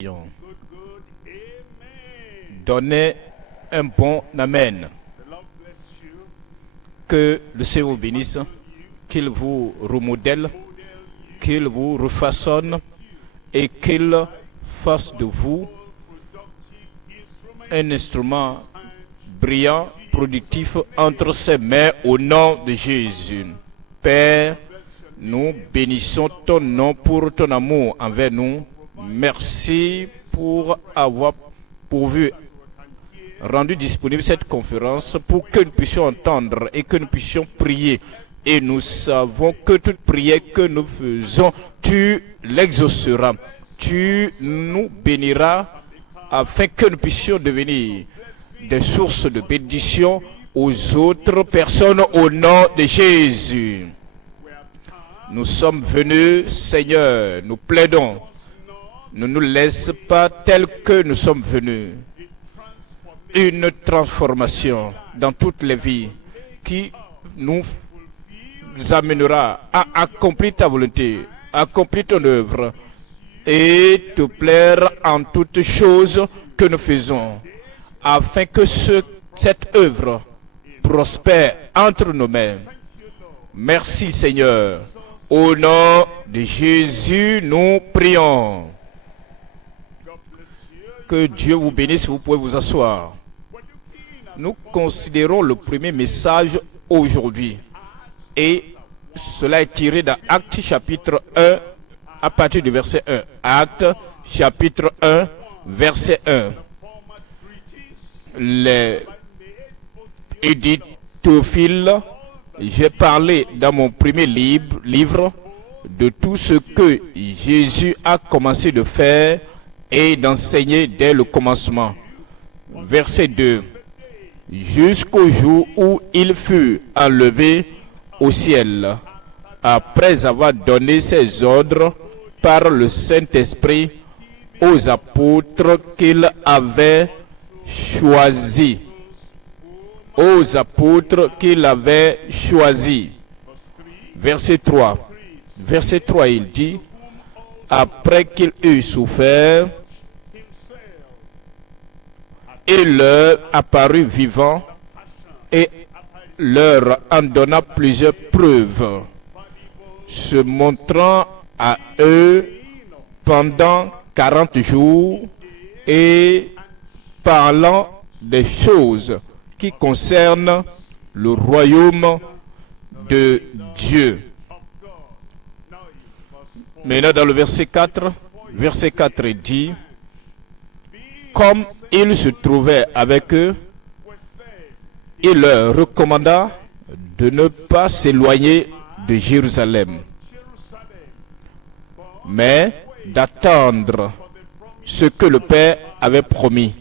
Good. Donnez un bon Amen. Que le Seigneur vous bénisse, qu'il vous remodèle, qu'il vous refaçonne et qu'il fasse de vous un instrument brillant, productif entre ses mains au nom de Jésus. Père, nous bénissons ton nom pour ton amour envers nous. Merci pour avoir rendu disponible cette conférence pour que nous puissions entendre et que nous puissions prier. Et nous savons que toute prière que nous faisons, tu l'exauceras. Tu nous béniras afin que nous puissions devenir des sources de bénédiction aux autres personnes au nom de Jésus. Nous sommes venus, Seigneur, nous plaidons. Ne nous laisse pas tels que nous sommes venus. Une transformation dans toutes les vies qui nous amènera à accomplir ta volonté, accomplir ton œuvre et te plaire en toutes choses que nous faisons, afin que cette œuvre prospère entre nos mains. Merci Seigneur. Au nom de Jésus, nous prions. Que Dieu vous bénisse, vous pouvez vous asseoir. Nous considérons le premier message aujourd'hui. Et cela est tiré dans Actes chapitre 1 à partir du verset 1. Actes chapitre 1, verset 1. Les Édith Théophile, j'ai parlé dans mon premier livre de tout ce que Jésus a commencé de faire et d'enseigner dès le commencement. Verset 2. Jusqu'au jour où il fut enlevé au ciel, après avoir donné ses ordres par le Saint-Esprit aux apôtres qu'il avait choisis. Aux apôtres qu'il avait choisis. Verset 3. Verset 3, il dit, après qu'il eut souffert, il leur apparut vivant et leur en donna plusieurs preuves, se montrant à eux pendant 40 jours et parlant des choses qui concernent le royaume de Dieu. Maintenant dans le verset 4 dit, comme il se trouvait avec eux, il leur recommanda de ne pas s'éloigner de Jérusalem, mais d'attendre ce que le Père avait promis.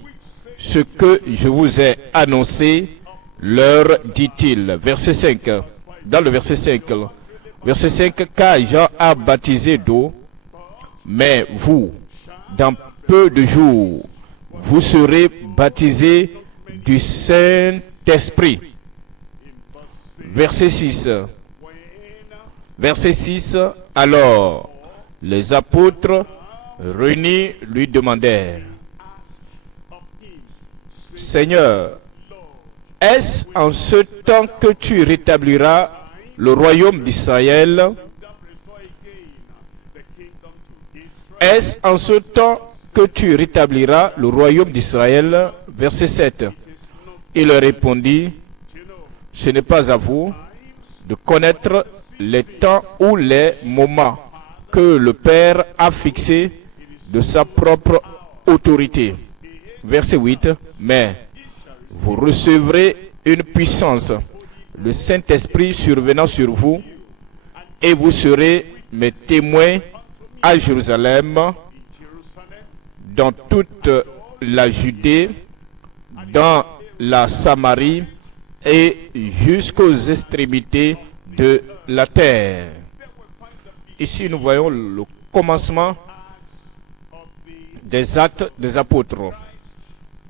Ce que je vous ai annoncé, leur dit-il. Verset 5. Dans le verset 5. Verset 5, car Jean a baptisé d'eau, mais vous, dans peu de jours, vous serez baptisés du Saint-Esprit. Verset 6. Verset 6, alors les apôtres réunis lui demandèrent, Seigneur, est-ce en ce temps que tu rétabliras le royaume d'Israël? Est-ce en ce temps que tu rétabliras le royaume d'Israël? Verset 7. Il leur répondit, ce n'est pas à vous de connaître les temps ou les moments que le Père a fixés de sa propre autorité. Verset 8. Mais vous recevrez une puissance, le Saint-Esprit survenant sur vous, et vous serez mes témoins à Jérusalem, dans toute la Judée, dans la Samarie et jusqu'aux extrémités de la terre. Ici, nous voyons le commencement des actes des apôtres,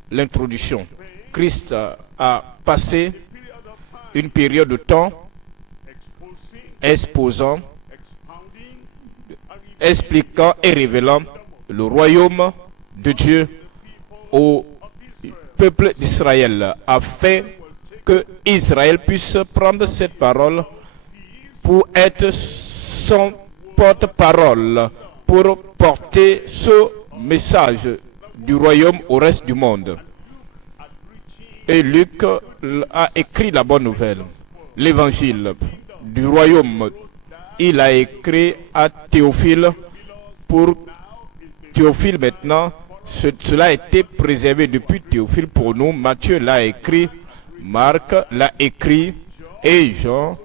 l'introduction. Christ a passé une période de temps exposant, expliquant et révélant le royaume de Dieu au peuple d'Israël, afin que Israël puisse prendre cette parole pour être son porte-parole, pour porter ce message du royaume au reste du monde. Et Luc a écrit la bonne nouvelle, l'évangile du royaume. Il a écrit à Théophile. Pour Théophile maintenant, cela a été préservé depuis Théophile pour nous. Matthieu l'a écrit, Marc l'a écrit et Jean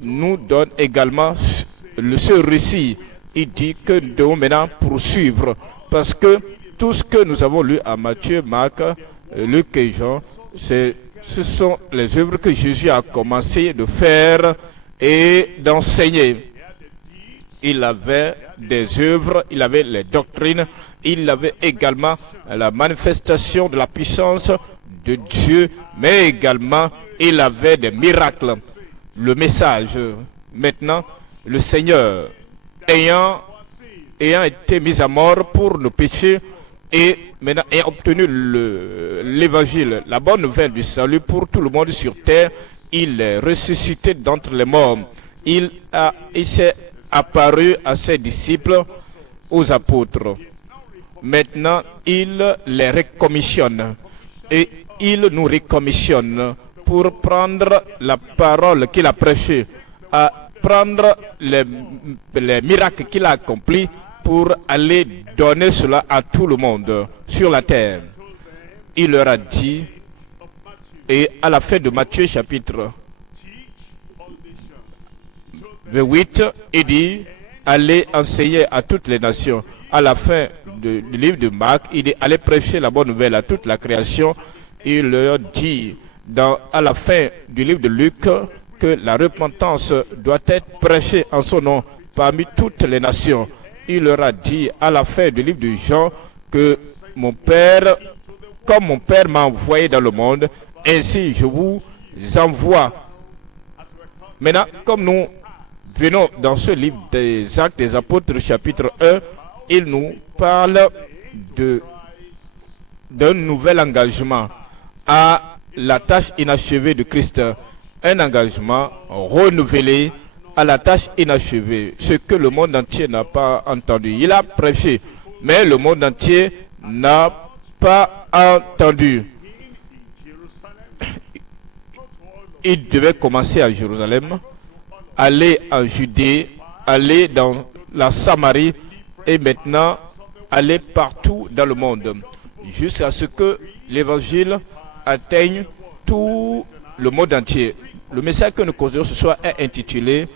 nous donne également ce récit. Il dit que nous devons maintenant poursuivre parce que tout ce que nous avons lu à Matthieu, Marc, Luc et Jean, ce sont les œuvres que Jésus a commencé de faire et d'enseigner. Il avait des œuvres, il avait les doctrines, il avait également la manifestation de la puissance de Dieu, mais également il avait des miracles. Le message, maintenant, le Seigneur ayant été mis à mort pour nos péchés et maintenant ayant obtenu l'évangile, la bonne nouvelle du salut pour tout le monde sur terre, il est ressuscité d'entre les morts. Il s'est apparu à ses disciples, aux apôtres. Maintenant, il les recommissionne et il nous recommissionne pour prendre la parole qu'il a prêchée, à prendre les miracles qu'il a accomplis pour aller donner cela à tout le monde sur la terre. Il leur a dit, et à la fin de Matthieu chapitre 8, il dit, allez enseigner à toutes les nations. À la fin du livre de Marc, il dit, allez prêcher la bonne nouvelle à toute la création. Il leur dit, à la fin du livre de Luc, que la repentance doit être prêchée en son nom parmi toutes les nations. Il leur a dit à la fin du livre de Jean que mon Père, comme mon Père m'a envoyé dans le monde, ainsi je vous envoie. Maintenant, comme nous venons dans ce livre des Actes des Apôtres, chapitre 1, il nous parle d'un nouvel engagement à la tâche inachevée de Christ. Un engagement renouvelé à la tâche inachevée, ce que le monde entier n'a pas entendu. Il a prêché, mais le monde entier n'a pas entendu. Il devait commencer à Jérusalem, aller en Judée, aller dans la Samarie et maintenant aller partout dans le monde, jusqu'à ce que l'évangile atteigne tout le monde entier. Le message que nous considérons ce soir est intitulé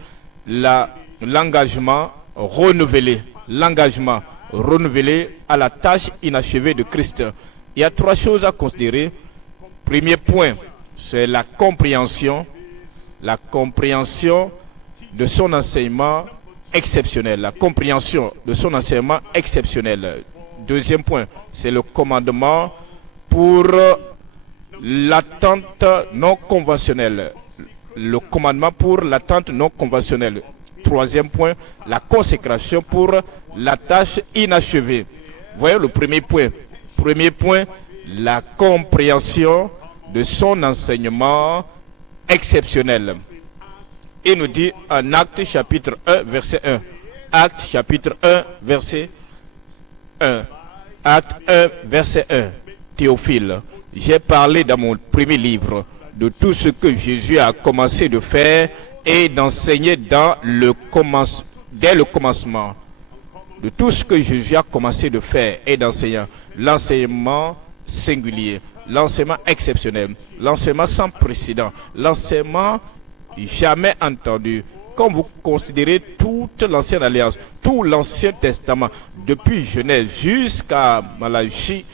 l'engagement renouvelé. L'engagement renouvelé à la tâche inachevée de Christ. Il y a trois choses à considérer. Premier point, c'est la compréhension de son enseignement exceptionnel. La compréhension de son enseignement exceptionnel. Deuxième point, c'est le commandement pour l'attente non conventionnelle. Le commandement pour l'attente non conventionnelle. Troisième point, la consécration pour la tâche inachevée. Voyez le premier point. Premier point, la compréhension de son enseignement exceptionnel. Il nous dit en Actes chapitre 1, verset 1. Actes chapitre 1, verset 1. Acte 1, verset 1. Théophile, j'ai parlé dans mon premier livre de tout ce que Jésus a commencé de faire et d'enseigner dès le commencement. De tout ce que Jésus a commencé de faire et d'enseigner. L'enseignement singulier, l'enseignement exceptionnel, l'enseignement sans précédent, l'enseignement jamais entendu. Quand vous considérez toute l'ancienne alliance, tout l'Ancien Testament, depuis Genèse jusqu'à Malachie,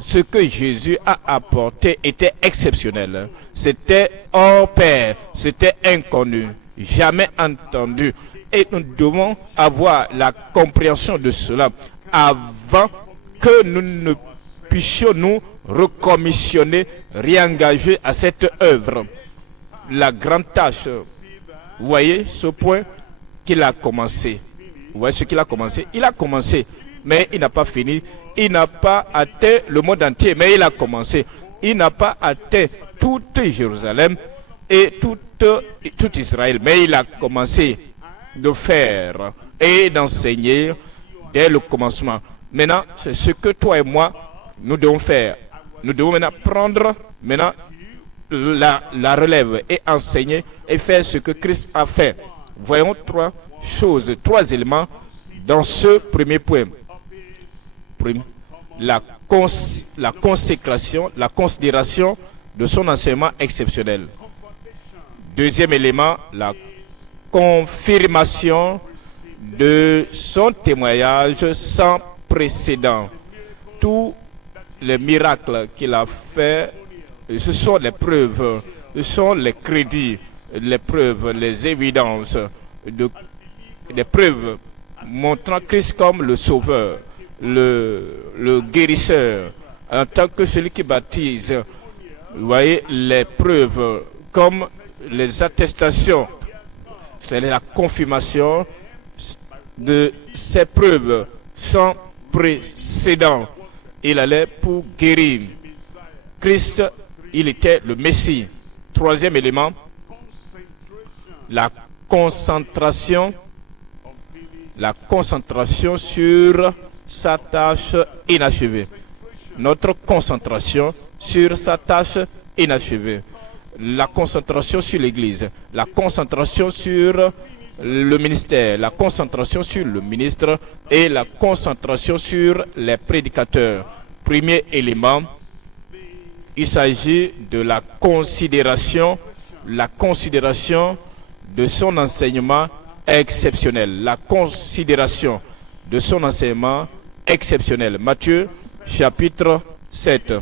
ce que Jésus a apporté était exceptionnel. C'était hors pair, c'était inconnu, jamais entendu. Et nous devons avoir la compréhension de cela avant que nous ne puissions nous recommissionner, réengager à cette œuvre. La grande tâche, vous voyez ce point qu'il a commencé. Vous voyez ce qu'il a commencé? Il a commencé, mais il n'a pas fini. il n'a pas atteint le monde entier, mais il a commencé. Il n'a pas atteint toute Jérusalem et tout Israël, mais il a commencé de faire et d'enseigner dès le commencement. Maintenant, c'est ce que toi et moi, nous devons faire. Nous devons maintenant prendre la relève et enseigner et faire ce que Christ a fait. Voyons trois choses, trois éléments dans ce premier point. La consécration, la considération de son enseignement exceptionnel. Deuxième élément, la confirmation de son témoignage sans précédent. Tous les miracles qu'il a fait, ce sont les preuves, ce sont les crédits, les preuves, les évidences, des preuves montrant Christ comme le sauveur, le guérisseur, en tant que celui qui baptise. Vous voyez, les preuves comme les attestations, c'est la confirmation de ces preuves sans précédent. Il allait pour guérir. Christ, il était le Messie. Troisième élément, la concentration sur sa tâche inachevée. Notre concentration sur sa tâche inachevée. La concentration sur l'Église, la concentration sur le ministère, la concentration sur le ministre et la concentration sur les prédicateurs. Premier élément, il s'agit de la considération de son enseignement exceptionnel. La considération de son enseignement exceptionnel. Matthieu chapitre 7.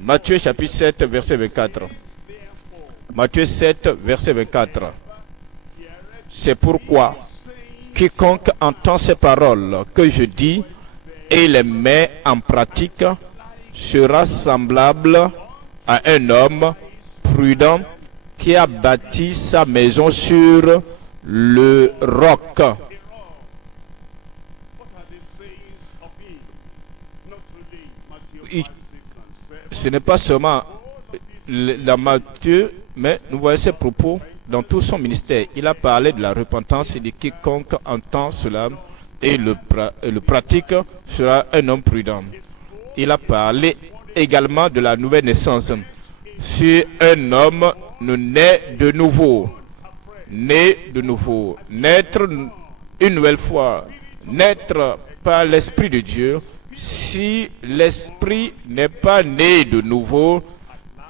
Matthieu chapitre 7, verset 24. Matthieu 7, verset 24. C'est pourquoi quiconque entend ces paroles que je dis et les met en pratique sera semblable à un homme prudent qui a bâti sa maison sur le roc. Ce n'est pas seulement dans Matthieu, mais nous voyons ses propos dans tout son ministère. Il a parlé de la repentance et de quiconque entend cela et le pratique sera un homme prudent. Il a parlé également de la nouvelle naissance. Si un homme ne naît de nouveau, naître une nouvelle fois, naître par l'Esprit de Dieu, si l'Esprit n'est pas né de nouveau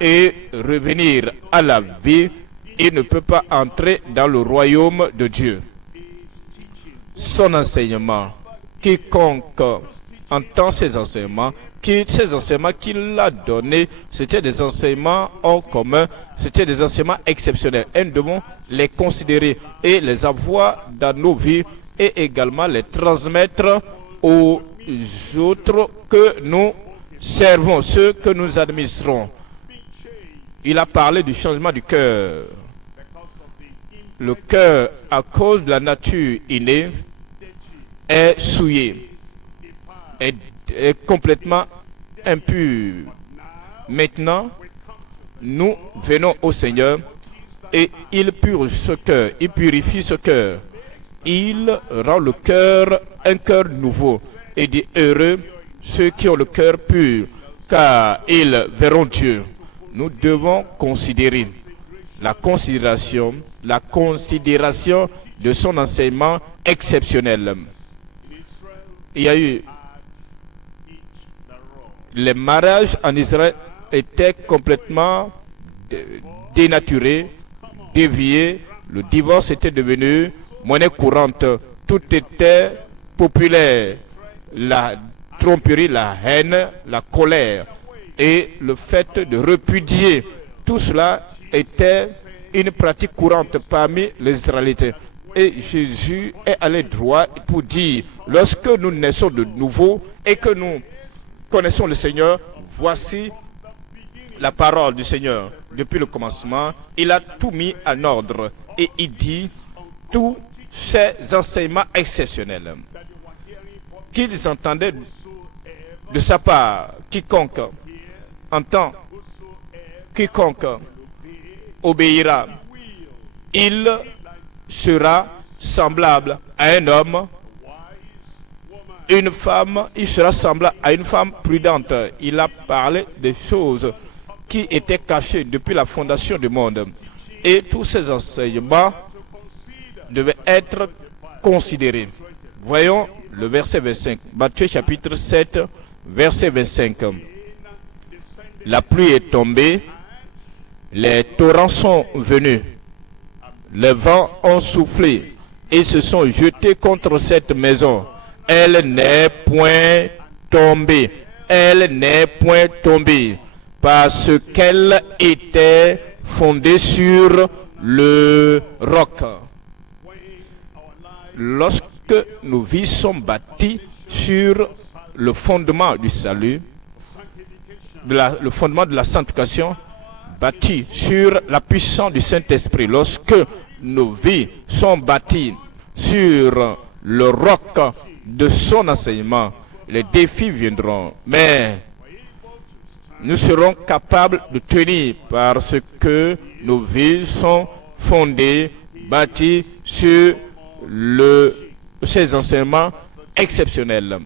et revenir à la vie, il ne peut pas entrer dans le royaume de Dieu. Son enseignement, quiconque entend ces enseignements qu'il a donnés, c'était des enseignements en commun, c'était des enseignements exceptionnels. Et nous devons les considérer et les avoir dans nos vies et également les transmettre aux autres que nous servons, ceux que nous administrons. Il a parlé du changement du cœur. Le cœur, à cause de la nature innée, est souillé, est complètement impur. Maintenant, nous venons au Seigneur et il purge ce cœur, il purifie ce cœur. Il rend le cœur un cœur nouveau et dit heureux ceux qui ont le cœur pur, car ils verront Dieu. Nous devons considérer la considération de son enseignement exceptionnel. Il y a eu les mariages en Israël étaient complètement dénaturés, déviés. Le divorce était devenu monnaie courante. Tout était populaire. La tromperie, la haine, la colère et le fait de répudier, tout cela était une pratique courante parmi les Israélites. Et Jésus est allé droit pour dire, lorsque nous naissons de nouveau et que nous connaissons le Seigneur, voici la parole du Seigneur. Depuis le commencement, il a tout mis en ordre et il dit tous ces enseignements exceptionnels qu'ils entendaient de sa part, quiconque entend, quiconque obéira, il sera semblable à un homme, une femme, il sera semblable à une femme prudente. Il a parlé des choses qui étaient cachées depuis la fondation du monde. Et tous ces enseignements devaient être considérés. Voyons le verset 25. Matthieu chapitre 7, verset 25. La pluie est tombée, les torrents sont venus, les vents ont soufflé et se sont jetés contre cette maison. Elle n'est point tombée. Elle n'est point tombée parce qu'elle était fondée sur le roc. Lorsque nos vies sont bâties sur le fondement du salut, le fondement de la sanctification, bâties sur la puissance du Saint-Esprit, lorsque nos vies sont bâties sur le roc de son enseignement, les défis viendront, mais nous serons capables de tenir parce que nos vies sont fondées, bâties sur ces enseignements exceptionnels.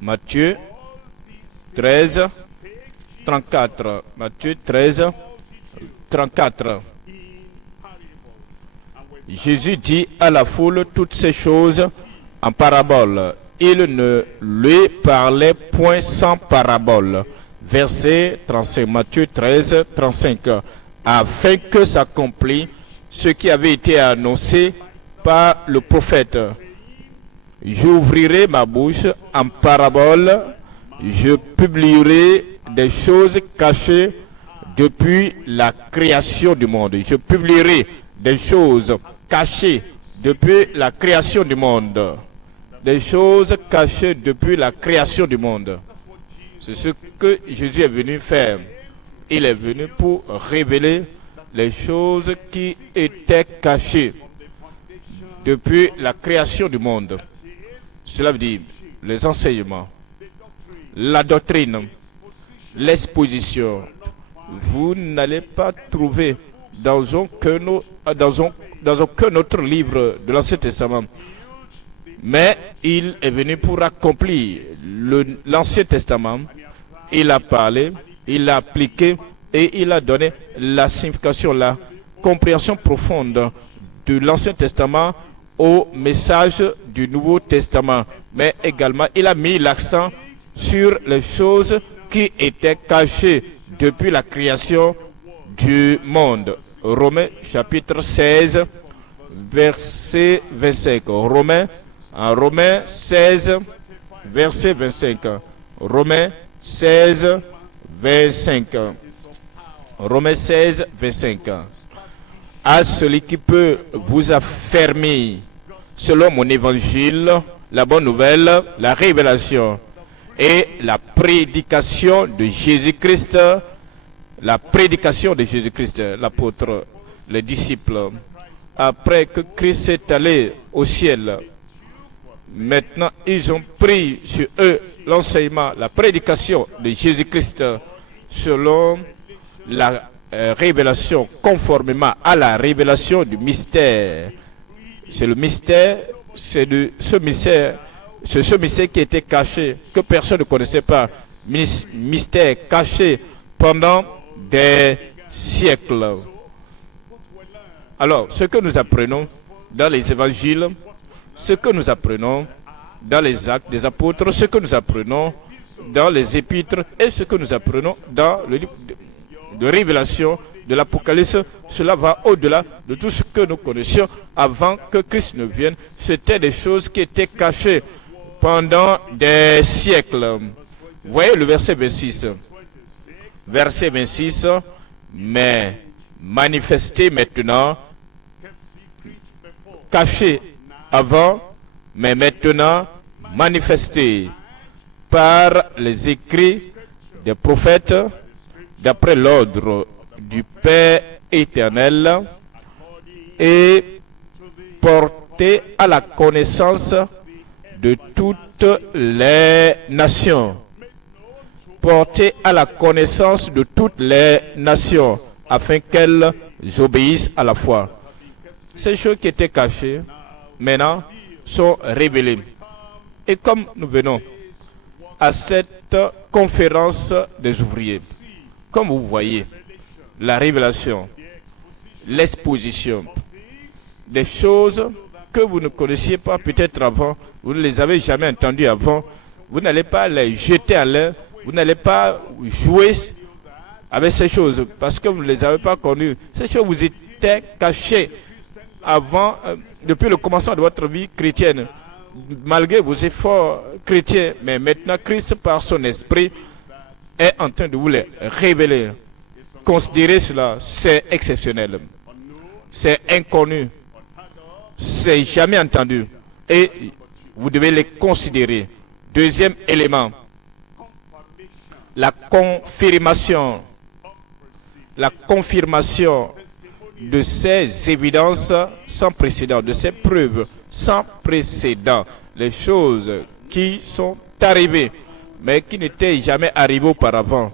Matthieu 13, 34. Matthieu 13, 34. Jésus dit à la foule toutes ces choses en parabole. Il ne lui parlait point sans parabole. Verset 35, Matthieu 13, 35. Afin que s'accomplisse ce qui avait été annoncé par le prophète. J'ouvrirai ma bouche en parabole, je publierai des choses cachées depuis la création du monde. Je publierai des choses cachées depuis la création du monde. Des choses cachées depuis la création du monde. C'est ce que Jésus est venu faire. Il est venu pour révéler les choses qui étaient cachées depuis la création du monde. Cela veut dire les enseignements, la doctrine, l'exposition. Vous n'allez pas trouver dans aucun autre livre de l'Ancien Testament. Mais il est venu pour accomplir l'Ancien Testament. Il a parlé, il a appliqué et il a donné la signification, la compréhension profonde de l'Ancien Testament au message du Nouveau Testament. Mais également, il a mis l'accent sur les choses qui étaient cachées depuis la création du monde. Romains chapitre 16, verset 25. Romains 16, verset 25. Romains 16, 25. Romains 16, 25. À celui qui peut vous affermir selon mon évangile, la bonne nouvelle, la révélation et la prédication de Jésus-Christ, l'apôtre, les disciples, après que Christ est allé au ciel, maintenant ils ont pris sur eux l'enseignement, la prédication de Jésus-Christ selon la révélation, conformément à la révélation du mystère. C'est le mystère, c'est ce mystère qui était caché, que personne ne connaissait pas. Mystère caché pendant des siècles. Alors, ce que nous apprenons dans les évangiles, ce que nous apprenons dans les actes des apôtres, ce que nous apprenons dans les épîtres et ce que nous apprenons dans le livre de révélation de l'Apocalypse, cela va au-delà de tout ce que nous connaissions avant que Christ ne vienne. C'était des choses qui étaient cachées pendant des siècles. Voyez le verset 26. Verset 26, mais manifesté maintenant, caché avant, mais maintenant manifesté par les écrits des prophètes, d'après l'ordre du Père éternel, et porté à la connaissance de toute toutes les nations. Porter à la connaissance de toutes les nations, afin qu'elles obéissent à la foi. Ces choses qui étaient cachées, maintenant, sont révélées. Et comme nous venons à cette conférence des ouvriers, comme vous voyez, la révélation, l'exposition, des choses que vous ne connaissiez pas peut-être avant, vous ne les avez jamais entendues avant, vous n'allez pas les jeter à l'air, vous n'allez pas jouer avec ces choses parce que vous ne les avez pas connues. Ces choses vous étaient cachées avant, depuis le commencement de votre vie chrétienne, malgré vos efforts chrétiens. Mais maintenant, Christ, par son esprit, est en train de vous les révéler. Considérez cela, c'est exceptionnel, c'est inconnu, c'est jamais entendu et vous devez les considérer. Deuxième élément, la confirmation de ces évidences sans précédent, de ces preuves sans précédent, les choses qui sont arrivées, mais qui n'étaient jamais arrivées auparavant,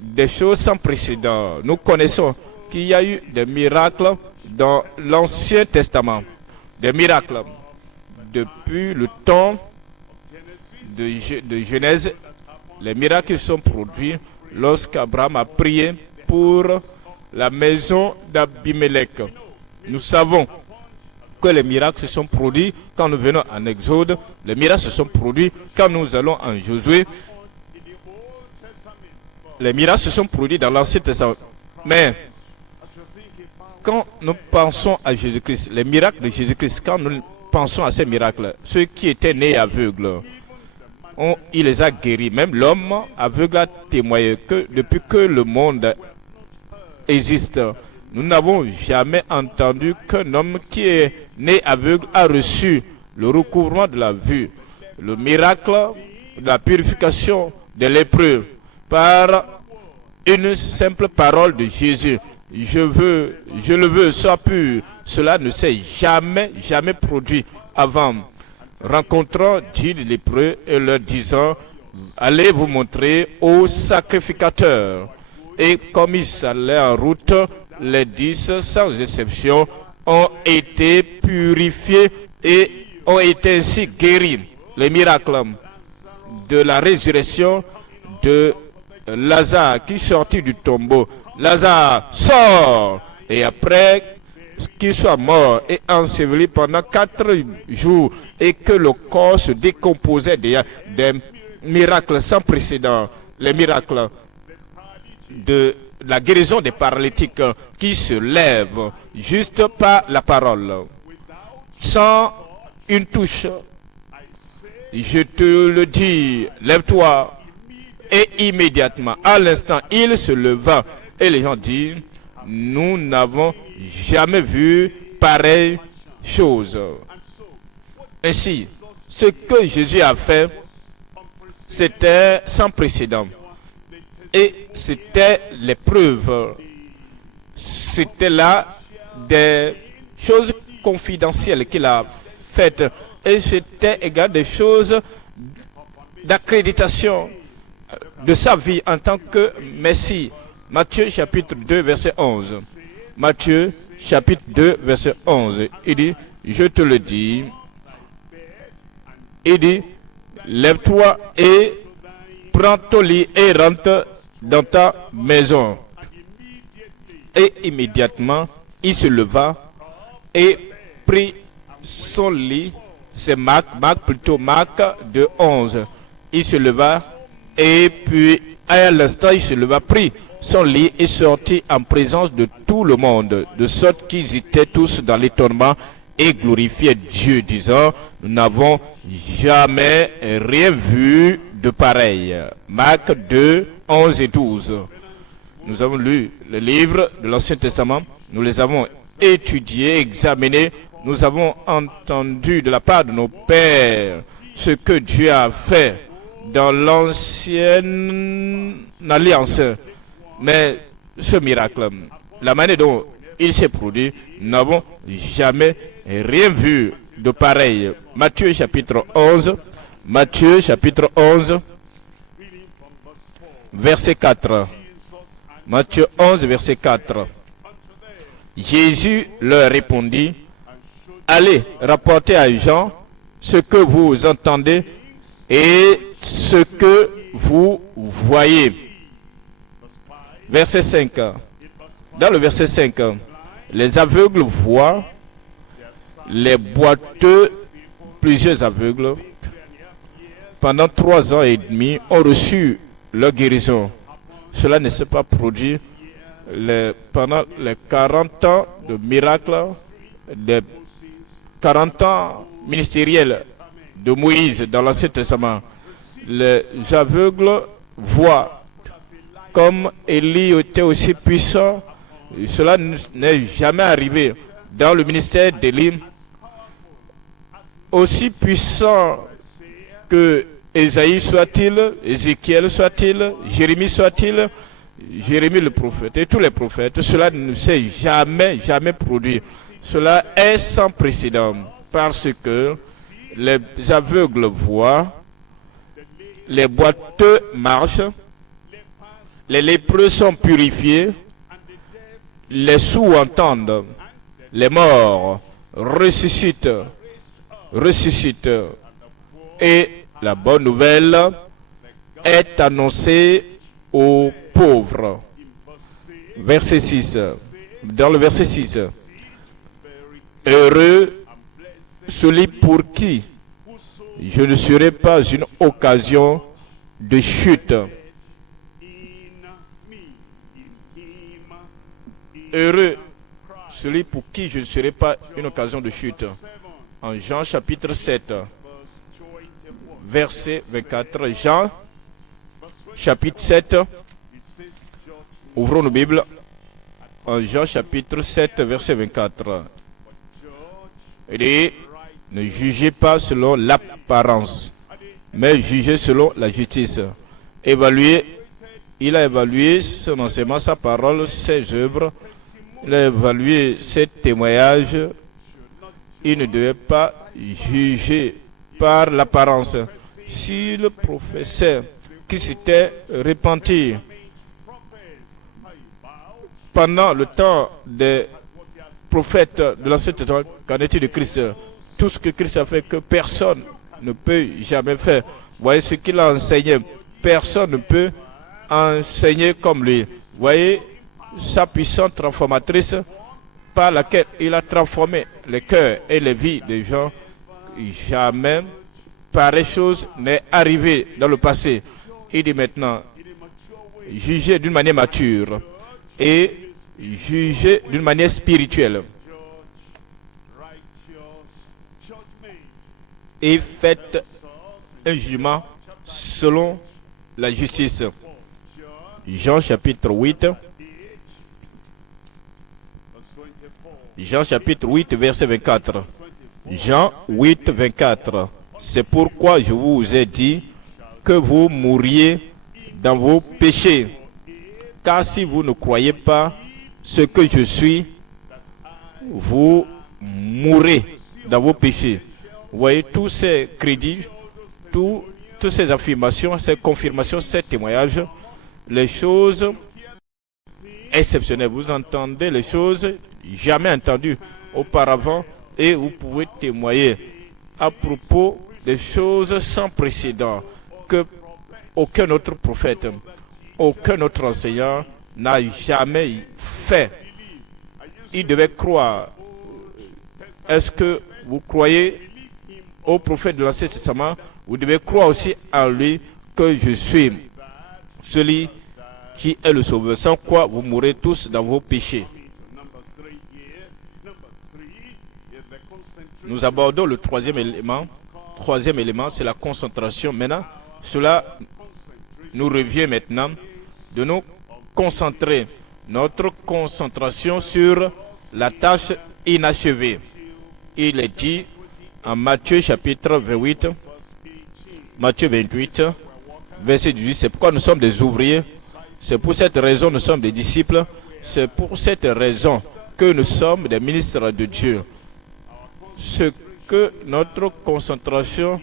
des choses sans précédent. Nous connaissons qu'il y a eu des miracles dans l'Ancien Testament, des miracles depuis le temps de Genèse. Les miracles sont produits lorsqu'Abraham a prié pour la maison d'Abimelech. Nous savons que les miracles se sont produits quand nous venons en Exode. Les miracles se sont produits quand nous allons en Josué. Les miracles se sont produits dans l'Ancien Testament. Mais quand nous pensons à Jésus-Christ, les miracles de Jésus-Christ, quand nous pensons à ces miracles, ceux qui étaient nés aveugles, il les a guéris. Même l'homme aveugle a témoigné que depuis que le monde existe, nous n'avons jamais entendu qu'un homme qui est né aveugle a reçu le recouvrement de la vue, le miracle de la purification des lépreux par une simple parole de Jésus. Je le veux, sois pur. Cela ne s'est jamais produit avant. Rencontrant 10 lépreux et leur disant, allez vous montrer au sacrificateur. Et comme ils allaient en route, les 10, sans exception, ont été purifiés et ont été ainsi guéris. Les miracles de la résurrection de Lazare qui sortit du tombeau. Lazare sort, et après qu'il soit mort et enseveli pendant 4 jours et que le corps se décomposait, des miracles sans précédent, les miracles de la guérison des paralytiques qui se lèvent juste par la parole, sans une touche. Je te le dis, lève-toi. Et immédiatement, à l'instant, il se leva. Et les gens disent, nous n'avons jamais vu pareille chose. Ainsi, ce que Jésus a fait, c'était sans précédent. Et c'était les preuves. C'était là des choses confidentielles qu'il a faites. Et c'était également des choses d'accréditation de sa vie en tant que Messie. Matthieu chapitre 2 verset 11. Matthieu chapitre 2 verset 11. Il dit, je te le dis. Il dit, lève-toi et prends ton lit et rentre dans ta maison. Et immédiatement, il se leva et prit son lit. C'est Marc 2, 11. Il se leva et puis à l'instant, il se leva, prit son lit et sortit en présence de tout le monde, de sorte qu'ils étaient tous dans l'étonnement et glorifiaient Dieu, disant, nous n'avons jamais rien vu de pareil. Marc 2, 11 et 12. Nous avons lu le livre de l'Ancien Testament, nous les avons étudiés, examinés, nous avons entendu de la part de nos pères ce que Dieu a fait dans l'ancienne alliance. Mais ce miracle, la manière dont il s'est produit, nous n'avons jamais rien vu de pareil. Matthieu chapitre 11, Matthieu chapitre 11, verset 4. Matthieu 11, verset 4. Jésus leur répondit, allez rapporter à Jean ce que vous entendez et ce que vous voyez. Verset 5. Dans le verset 5, les aveugles voient, les boiteux, plusieurs aveugles, pendant 3 ans et demi, ont reçu leur guérison. Cela ne s'est pas produit pendant les 40 ans de miracles, les 40 ans ministériels de Moïse dans l'Ancien Testament. Les aveugles voient, comme Élie était aussi puissant. Cela n'est jamais arrivé dans le ministère d'Élie. Aussi puissant que Ésaïe soit-il, Ézéchiel soit-il, Jérémie soit-il, Jérémie le prophète et tous les prophètes, cela ne s'est jamais produit. Cela est sans précédent parce que les aveugles voient, les boiteux marchent, les lépreux sont purifiés, les sourds entendent, les morts ressuscitent, et la bonne nouvelle est annoncée aux pauvres. Verset 6. Dans le verset 6. Heureux celui pour qui je ne serai pas une occasion de chute. Heureux celui pour qui je ne serai pas une occasion de chute. En Jean chapitre 7, verset 24. Jean chapitre 7. Ouvrons nos Bibles. En Jean chapitre 7, verset 24. Il dit, ne jugez pas selon l'apparence, mais jugez selon la justice. Il a évalué son enseignement, sa parole, ses œuvres. Il a évalué ses témoignages. Il ne devait pas juger par l'apparence. Si le professeur qui s'était repenti pendant le temps des prophètes de l'Ancien Testament, qu'en est-il de Christ? Tout ce que Christ a fait, que personne ne peut jamais faire. Voyez ce qu'il a enseigné. Personne ne peut enseigner comme lui. Voyez sa puissance transformatrice par laquelle il a transformé les cœurs et les vies des gens. Jamais pareille chose n'est arrivée dans le passé. Il dit maintenant, jugez d'une manière mature et jugez d'une manière spirituelle. Et faites un jugement selon la justice. Jean chapitre 8. Jean chapitre 8, verset 24. Jean 8, 24. C'est pourquoi je vous ai dit que vous mourriez dans vos péchés. Car si vous ne croyez pas ce que je suis, vous mourrez dans vos péchés. Vous voyez tous ces crédits, toutes ces affirmations, ces confirmations, ces témoignages, les choses exceptionnelles. Vous entendez les choses jamais entendues auparavant et vous pouvez témoigner à propos des choses sans précédent que aucun autre prophète, aucun autre enseignant n'a jamais fait. Il devait croire. Est-ce que vous croyez au prophète de l'Ancien Testament? Vous devez croire aussi en lui, que je suis celui qui est le sauveur, sans quoi vous mourrez tous dans vos péchés. Nous abordons le troisième élément. Troisième élément, c'est la concentration. Maintenant, cela nous revient maintenant de nous concentrer. Notre concentration sur la tâche inachevée. Il est dit en Matthieu chapitre 28, Matthieu 28, verset 18, c'est pourquoi nous sommes des ouvriers. C'est pour cette raison que nous sommes des disciples. C'est pour cette raison que nous sommes des ministres de Dieu. Ce que notre concentration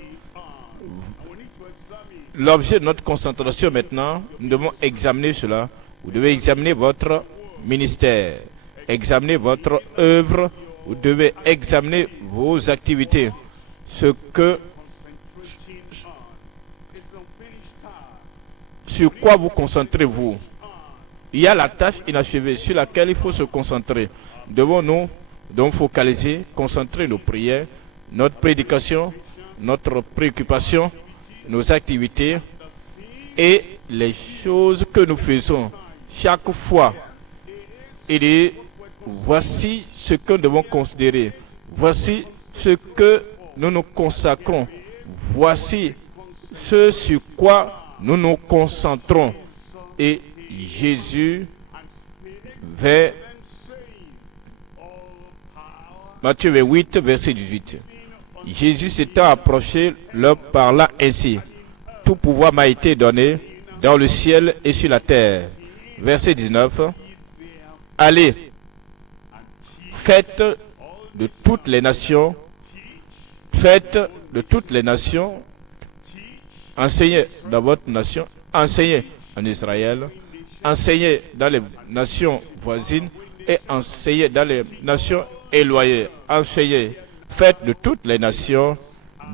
L'objet de notre concentration maintenant, nous devons examiner cela. Vous devez examiner votre ministère, examiner votre œuvre, vous devez examiner vos activités. Sur quoi vous concentrez-vous? Il y a la tâche inachevée sur laquelle il faut se concentrer. Devons-nous donc focaliser, concentrer nos prières, notre prédication, notre préoccupation, nos activités et les choses que nous faisons chaque fois. Il dit, voici ce que nous devons considérer. Voici ce que nous nous consacrons. Voici ce sur quoi nous nous concentrons. Et Jésus vers Matthieu 28, verset 18. Jésus s'étant approché, leur parla ainsi. Tout pouvoir m'a été donné dans le ciel et sur la terre. Verset 19. Allez, faites de toutes les nations, enseignez dans votre nation, enseignez en Israël, enseignez dans les nations voisines et enseignez dans les nations éloignées. Enseignez, faites de toutes les nations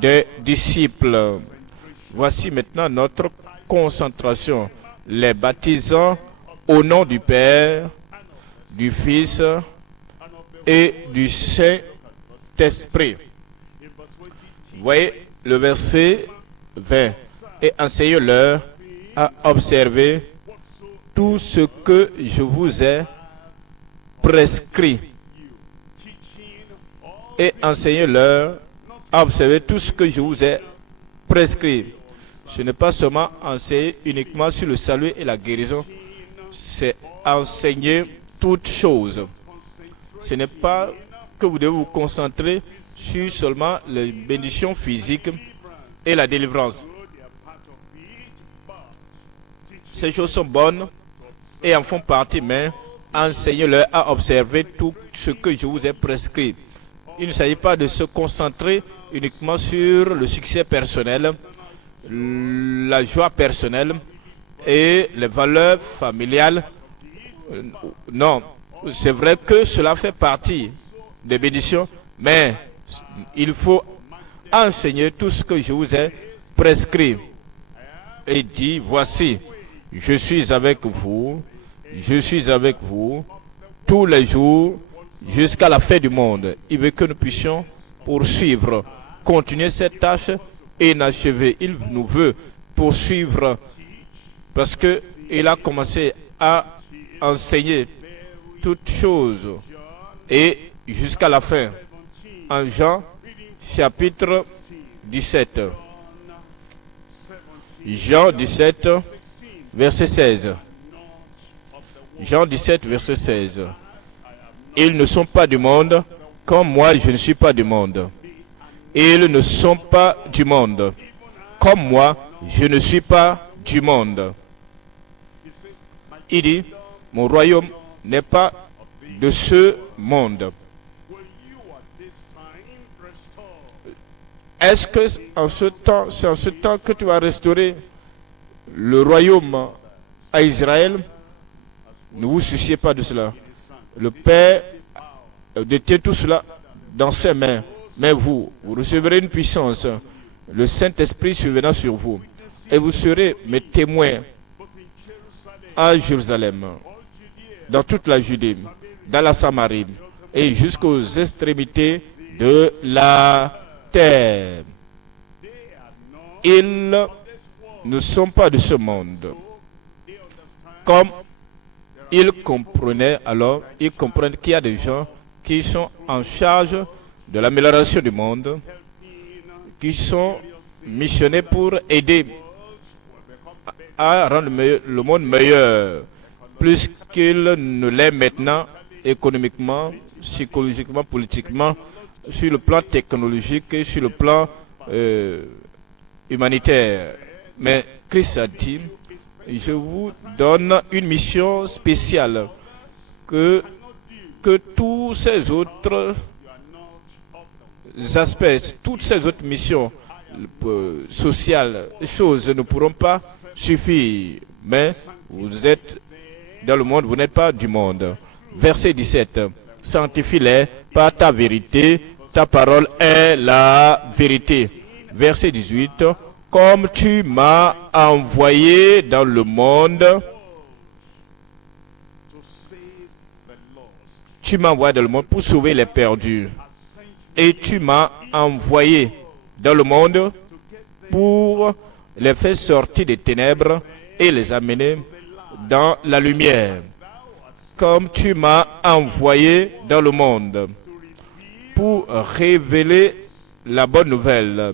des disciples. Voici maintenant notre concentration. Les baptisant au nom du Père, du Fils et du Saint-Esprit. Voyez le verset 20. Et enseignez-leur à observer tout ce que je vous ai prescrit. Et enseignez-leur à observer tout ce que je vous ai prescrit. Ce n'est pas seulement enseigner uniquement sur le salut et la guérison, c'est enseigner toutes choses. Ce n'est pas que vous devez vous concentrer sur seulement les bénédictions physiques et la délivrance. Ces choses sont bonnes et en font partie, mais enseignez-leur à observer tout ce que je vous ai prescrit. Il ne s'agit pas de se concentrer uniquement sur le succès personnel, la joie personnelle et les valeurs familiales. Non, c'est vrai que cela fait partie des bénédictions, mais il faut enseigner tout ce que je vous ai prescrit. Et dit, voici, je suis avec vous tous les jours jusqu'à la fin du monde. Il veut que nous puissions poursuivre, continuer cette tâche inachevée. Il nous veut poursuivre parce qu'il a commencé à enseigner toutes choses et jusqu'à la fin. En Jean chapitre 17. Jean 17, verset 16. Jean 17, verset 16. Ils ne sont pas du monde, comme moi je ne suis pas du monde. Ils ne sont pas du monde, comme moi je ne suis pas du monde. Il dit, mon royaume n'est pas de ce monde. Est-ce que c'est en ce temps que tu vas restaurer le royaume à Israël? Ne vous souciez pas de cela. Le Père détient tout cela dans ses mains. Mais vous recevrez une puissance. Le Saint-Esprit surviendra sur vous. Et vous serez mes témoins à Jérusalem, dans toute la Judée, dans la Samarie et jusqu'aux extrémités de la terre. Ils ne sont pas de ce monde. Comme ils comprenaient alors, ils comprennent qu'il y a des gens qui sont en charge de l'amélioration du monde, qui sont missionnés pour aider à rendre le monde meilleur, plus qu'il ne l'est maintenant, économiquement, psychologiquement, politiquement, sur le plan technologique et sur le plan humanitaire. Mais Christ a dit, je vous donne une mission spéciale que tous ces autres aspects, toutes ces autres missions, sociales, les choses ne pourront pas suffire. Mais vous êtes dans le monde, vous n'êtes pas du monde. Verset 17. Sanctifie-les par ta vérité, ta parole est la vérité. Verset 18. Comme tu m'as envoyé dans le monde, tu m'as envoyé dans le monde pour sauver les perdus. Et tu m'as envoyé dans le monde pour les faire sortir des ténèbres et les amener dans la lumière. Comme tu m'as envoyé dans le monde pour révéler la bonne nouvelle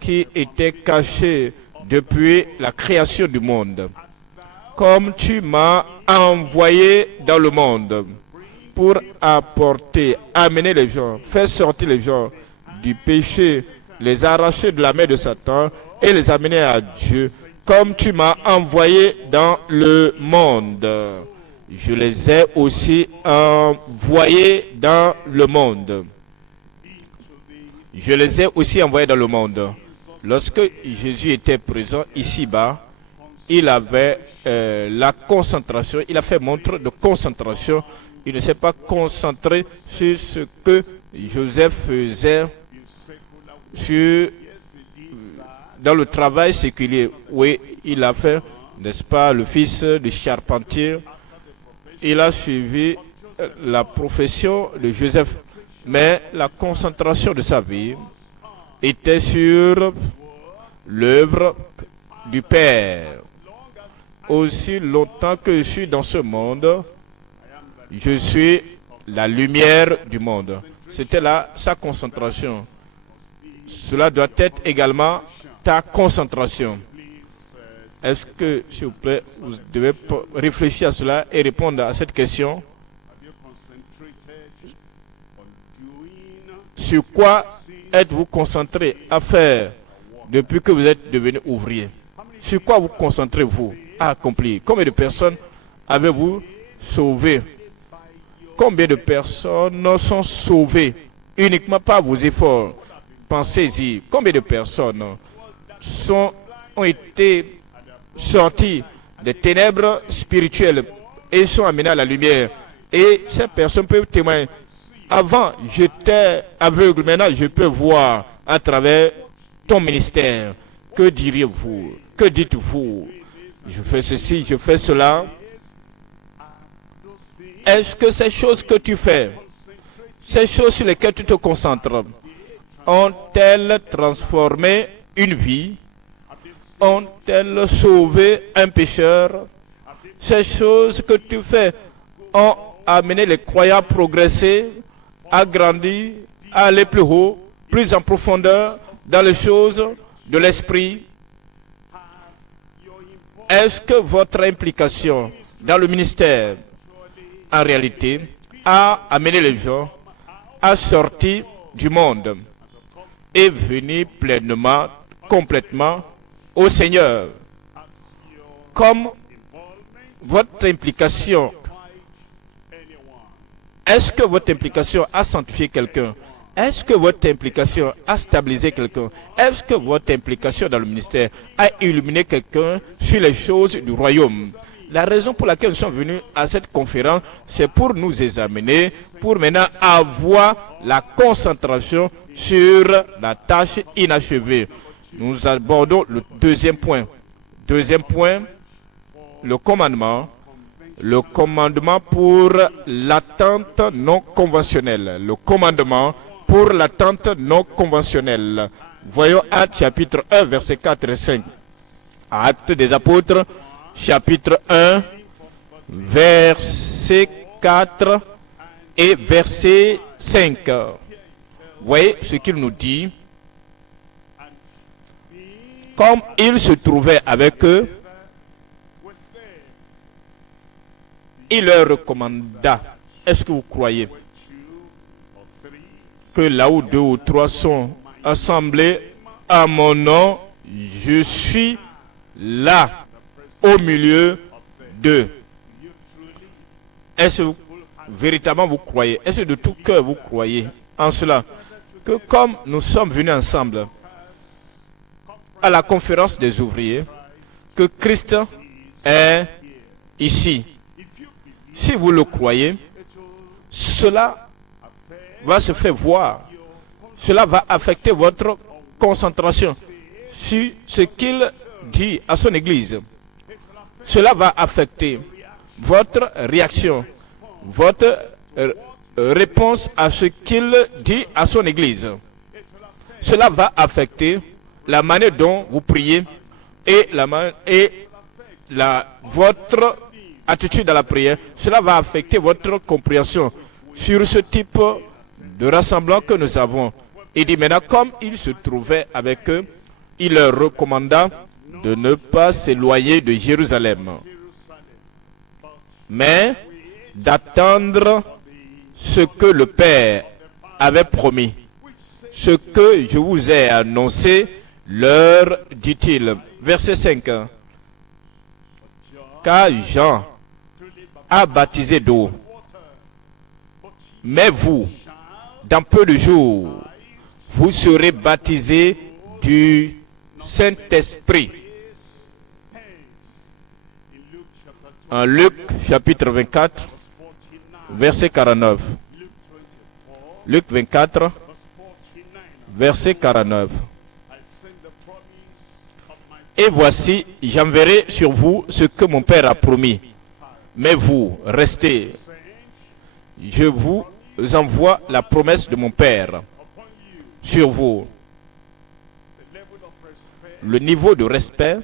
qui était cachée depuis la création du monde. Comme tu m'as envoyé dans le monde pour apporter, amener les gens, faire sortir les gens du péché, les arracher de la main de Satan et les amener à Dieu. Comme tu m'as envoyé dans le monde, je les ai aussi envoyés dans le monde. Je les ai aussi envoyés dans le monde. Lorsque Jésus était présent ici-bas, il avait la concentration, il a fait montre de concentration. Il ne s'est pas concentré sur ce que Joseph faisait dans le travail séculier. Oui, il a fait, n'est-ce pas, le fils du charpentier. Il a suivi la profession de Joseph. Mais la concentration de sa vie était sur l'œuvre du Père. Aussi longtemps que je suis dans ce monde, je suis la lumière du monde. C'était là sa concentration. Cela doit être également ta concentration. Est-ce que, s'il vous plaît, vous devez réfléchir à cela et répondre à cette question? Sur quoi êtes-vous concentré à faire depuis que vous êtes devenu ouvrier? Sur quoi vous concentrez-vous à accomplir? Combien de personnes avez-vous sauvé? Combien de personnes sont sauvées uniquement par vos efforts? Pensez-y. Combien de personnes ont été sorties des ténèbres spirituelles et sont amenées à la lumière? Et ces personnes peuvent témoigner. Avant, j'étais aveugle, maintenant je peux voir à travers ton ministère. Que diriez-vous? Que dites-vous? Je fais ceci, je fais cela. Est-ce que ces choses que tu fais, ces choses sur lesquelles tu te concentres, ont-elles transformé une vie? Ont-elles sauvé un pécheur? Ces choses que tu fais ont amené les croyants à progresser, à grandir, à aller plus haut, plus en profondeur dans les choses de l'esprit? Est-ce que votre implication dans le ministère, en réalité, a amené les gens à sortir du monde et venir pleinement, complètement au Seigneur? Comme votre implication, est-ce que votre implication a sanctifié quelqu'un? Est-ce que votre implication a stabilisé quelqu'un? Est-ce que votre implication dans le ministère a illuminé quelqu'un sur les choses du royaume? La raison pour laquelle nous sommes venus à cette conférence, c'est pour nous examiner, pour maintenant avoir la concentration sur la tâche inachevée. Nous abordons le deuxième point. Deuxième point, le commandement. Le commandement pour l'attente non conventionnelle. Le commandement pour l'attente non conventionnelle. Voyons Actes chapitre 1, versets 4 et 5. Actes des apôtres, chapitre 1, verset 4 et verset 5. Voyez ce qu'il nous dit. Comme il se trouvait avec eux, il leur recommanda. Est-ce que vous croyez que là où 2 ou 3 sont assemblés à mon nom, je suis là, au milieu d'eux? Est-ce que véritablement vous croyez? Est-ce que de tout cœur vous croyez en cela? Que comme nous sommes venus ensemble, à la conférence des ouvriers que Christ est ici. Si vous le croyez, cela va se faire voir. Cela va affecter votre concentration sur ce qu'il dit à son Église. Cela va affecter votre réaction, votre réponse à ce qu'il dit à son Église. Cela va affecter la manière dont vous priez et votre attitude à la prière. Cela va affecter votre compréhension sur ce type de rassemblement que nous avons. Il dit maintenant, comme il se trouvait avec eux, il leur recommanda de ne pas s'éloigner de Jérusalem, mais d'attendre ce que le Père avait promis. Ce que je vous ai annoncé, leur dit-il. Verset 5. Car Jean a baptisé d'eau, mais vous, dans peu de jours, vous serez baptisés du Saint-Esprit. En Luc chapitre 24, verset 49. Luc 24, verset 49. Et voici, j'enverrai sur vous ce que mon Père a promis. Mais vous, restez. Je vous envoie la promesse de mon Père sur vous. Le niveau de respect,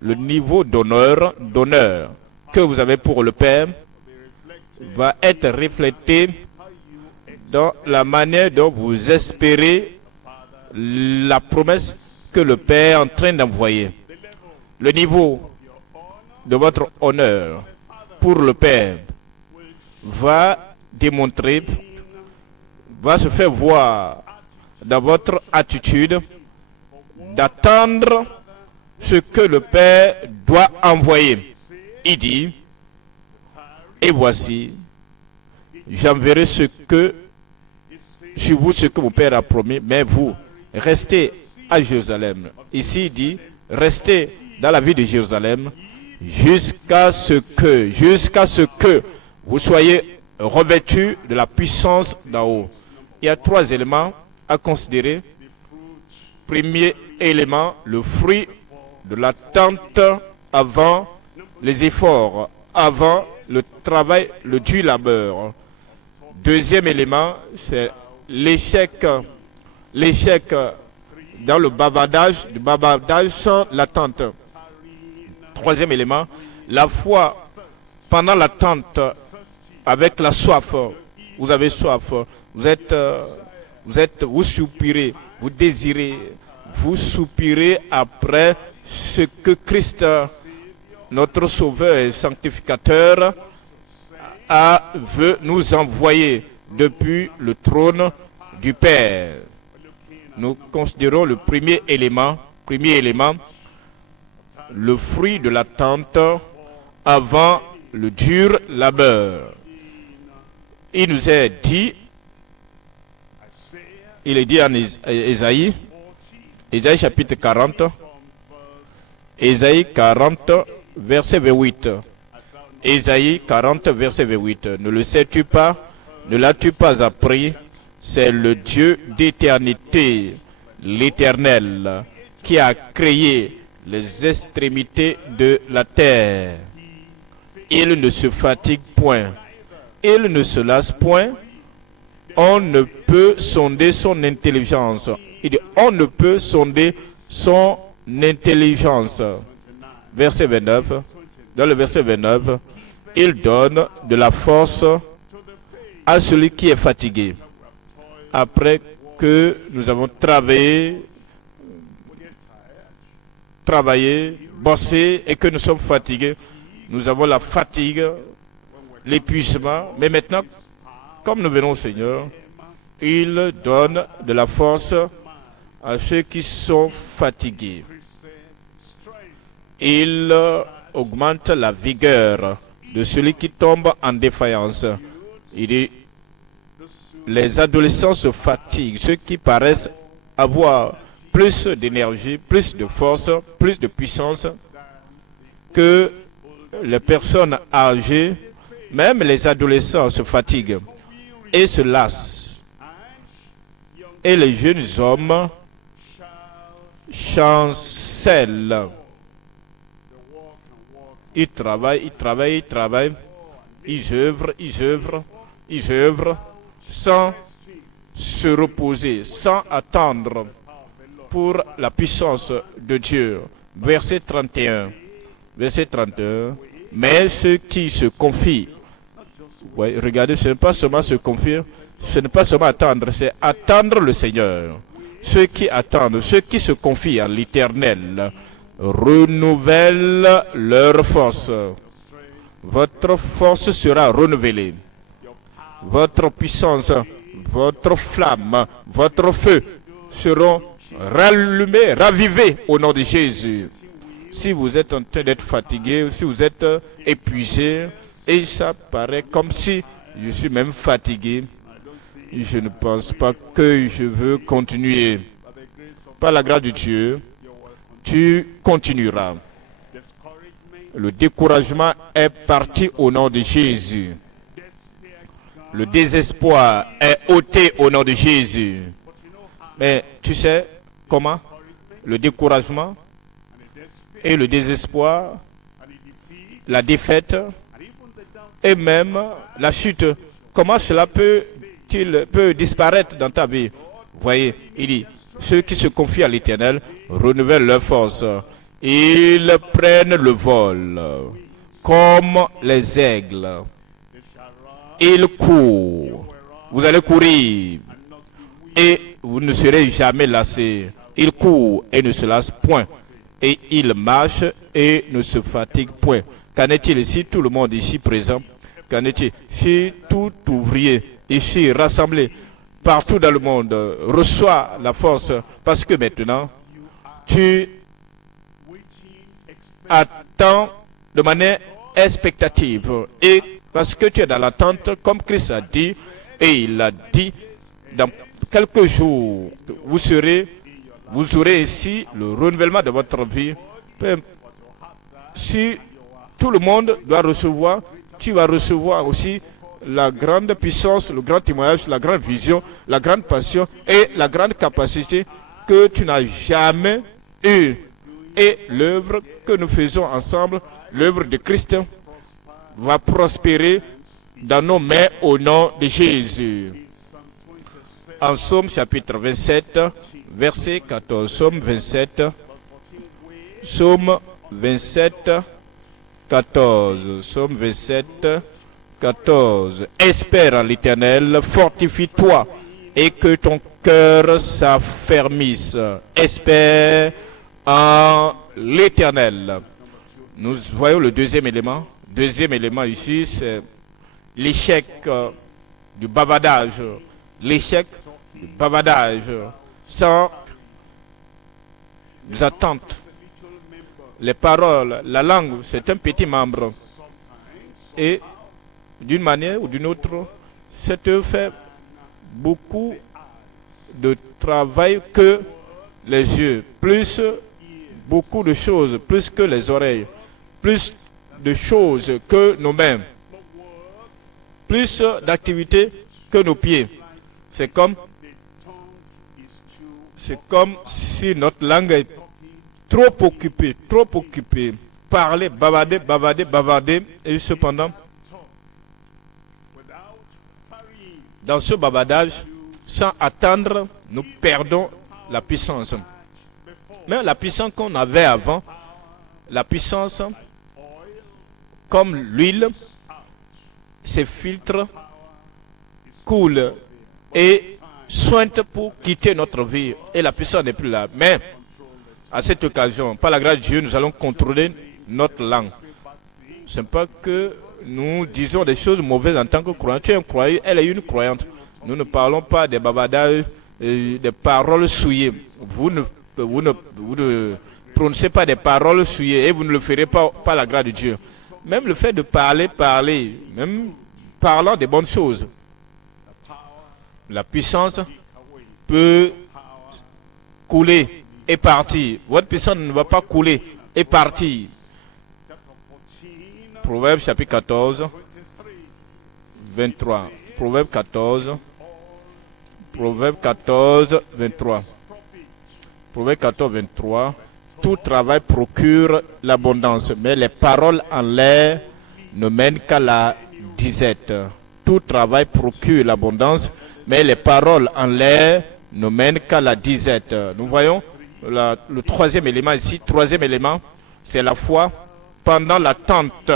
le niveau d'honneur que vous avez pour le Père va être reflété dans la manière dont vous espérez la promesse que le Père est en train d'envoyer. Le niveau de votre honneur pour le Père va démontrer, va se faire voir dans votre attitude d'attendre ce que le Père doit envoyer. Il dit, et voici, j'enverrai sur vous ce que mon Père a promis, mais vous, restez à Jérusalem. Ici, il dit, restez dans la ville de Jérusalem jusqu'à ce que vous soyez revêtus de la puissance d'en haut. Il y a 3 éléments à considérer. Premier élément, le fruit de l'attente avant les efforts, avant le travail, le dur labeur. Deuxième élément, c'est l'échec dans le bavardage sans l'attente. Troisième élément, la foi pendant l'attente avec la soif. Vous avez soif, vous soupirez, vous désirez, vous soupirez après ce que Christ, notre Sauveur et Sanctificateur, veut nous envoyer depuis le trône du Père. Nous considérons le premier élément, le fruit de l'attente avant le dur labeur. Il nous est dit, il est dit en Ésaïe chapitre 40, Ésaïe 40, verset 28. Ésaïe 40, verset 28. Ne le sais-tu pas? Ne l'as-tu pas appris? C'est le Dieu d'éternité, l'Éternel, qui a créé les extrémités de la terre. Il ne se fatigue point, il ne se lasse point. On ne peut sonder son intelligence. Il dit, on ne peut sonder son intelligence. Verset 29. Dans le verset 29, il donne de la force à celui qui est fatigué. Après que nous avons travaillé, bossé et que nous sommes fatigués, nous avons la fatigue, l'épuisement. Mais maintenant, comme nous venons au Seigneur, il donne de la force à ceux qui sont fatigués. Il augmente la vigueur de celui qui tombe en défaillance. Il dit, les adolescents se fatiguent, ceux qui paraissent avoir plus d'énergie, plus de force, plus de puissance que les personnes âgées. Même les adolescents se fatiguent et se lassent. Et les jeunes hommes chancellent. Ils travaillent, ils œuvrent sans se reposer, sans attendre pour la puissance de Dieu. Verset 31. Mais ceux qui se confient, ouais, regardez, ce n'est pas seulement se confier, ce n'est pas seulement attendre, c'est attendre le Seigneur. Ceux qui attendent, ceux qui se confient à l'Éternel, renouvellent leur force. Votre force sera renouvelée. Votre puissance, votre flamme, votre feu seront rallumés, ravivés au nom de Jésus. Si vous êtes en train d'être fatigué, si vous êtes épuisé, et ça paraît comme si je suis même fatigué, je ne pense pas que je veux continuer. Par la grâce de Dieu, tu continueras. Le découragement est parti au nom de Jésus. Le désespoir est ôté au nom de Jésus. Mais tu sais comment le découragement et le désespoir, la défaite et même la chute, comment cela peut disparaître dans ta vie? Vous voyez, il dit, ceux qui se confient à l'Éternel renouvellent leur force. Ils prennent le vol comme les aigles. Ils courent. Vous allez courir et vous ne serez jamais lassés. Ils courent et ne se lassent point. Et ils marchent et ne se fatiguent point. Qu'en est-il ici, tout le monde ici présent? Qu'en est-il si tout ouvrier ici rassemblé partout dans le monde reçoit la force? Parce que maintenant, tu attends de manière expectative. Et parce que tu es dans l'attente, comme Christ a dit, et il a dit, dans quelques jours, vous aurez ici le renouvellement de votre vie. Si tout le monde doit recevoir, tu vas recevoir aussi la grande puissance, le grand témoignage, la grande vision, la grande passion et la grande capacité que tu n'as jamais eue. Et l'œuvre que nous faisons ensemble, l'œuvre de Christ, va prospérer dans nos mains au nom de Jésus. En Psaume chapitre 27, verset 14. Psaume 27, Psaume 27, 14. Psaume 27, 14. Espère en l'Éternel, fortifie-toi et que ton cœur s'affermisse. Espère en l'Éternel. Nous voyons le deuxième élément. Deuxième élément ici, c'est l'échec du bavardage. L'échec du bavardage sans attentes. Les paroles, la langue, c'est un petit membre. Et d'une manière ou d'une autre, ça te fait beaucoup de travail que les yeux, plus beaucoup de choses, plus que les oreilles, plus de choses que nos mains, plus d'activités que nos pieds. C'est comme si notre langue est trop occupée. Parler, bavarder, et cependant, dans ce bavardage, sans attendre, nous perdons la puissance. Mais la puissance qu'on avait avant, la puissance comme l'huile, ces filtres coulent et soignent pour quitter notre vie. Et la puissance n'est plus là. Mais à cette occasion, par la grâce de Dieu, nous allons contrôler notre langue. Ce n'est pas que nous disons des choses mauvaises en tant que croyants. Tu es un croyant, elle est une croyante. Nous ne parlons pas des bavardages, des paroles souillées. Vous ne prononcez pas des paroles souillées et vous ne le ferez pas par la grâce de Dieu. Même le fait de parler, même parlant des bonnes choses, la puissance peut couler et partir. Votre puissance ne va pas couler et partir. Proverbe chapitre 14, 23. Proverbe 14, 23. Proverbe 14, 23. Tout travail procure l'abondance, mais les paroles en l'air ne mènent qu'à la disette. Tout travail procure l'abondance, mais les paroles en l'air ne mènent qu'à la disette. Nous voyons le troisième élément ici. Troisième élément, c'est la foi pendant l'attente,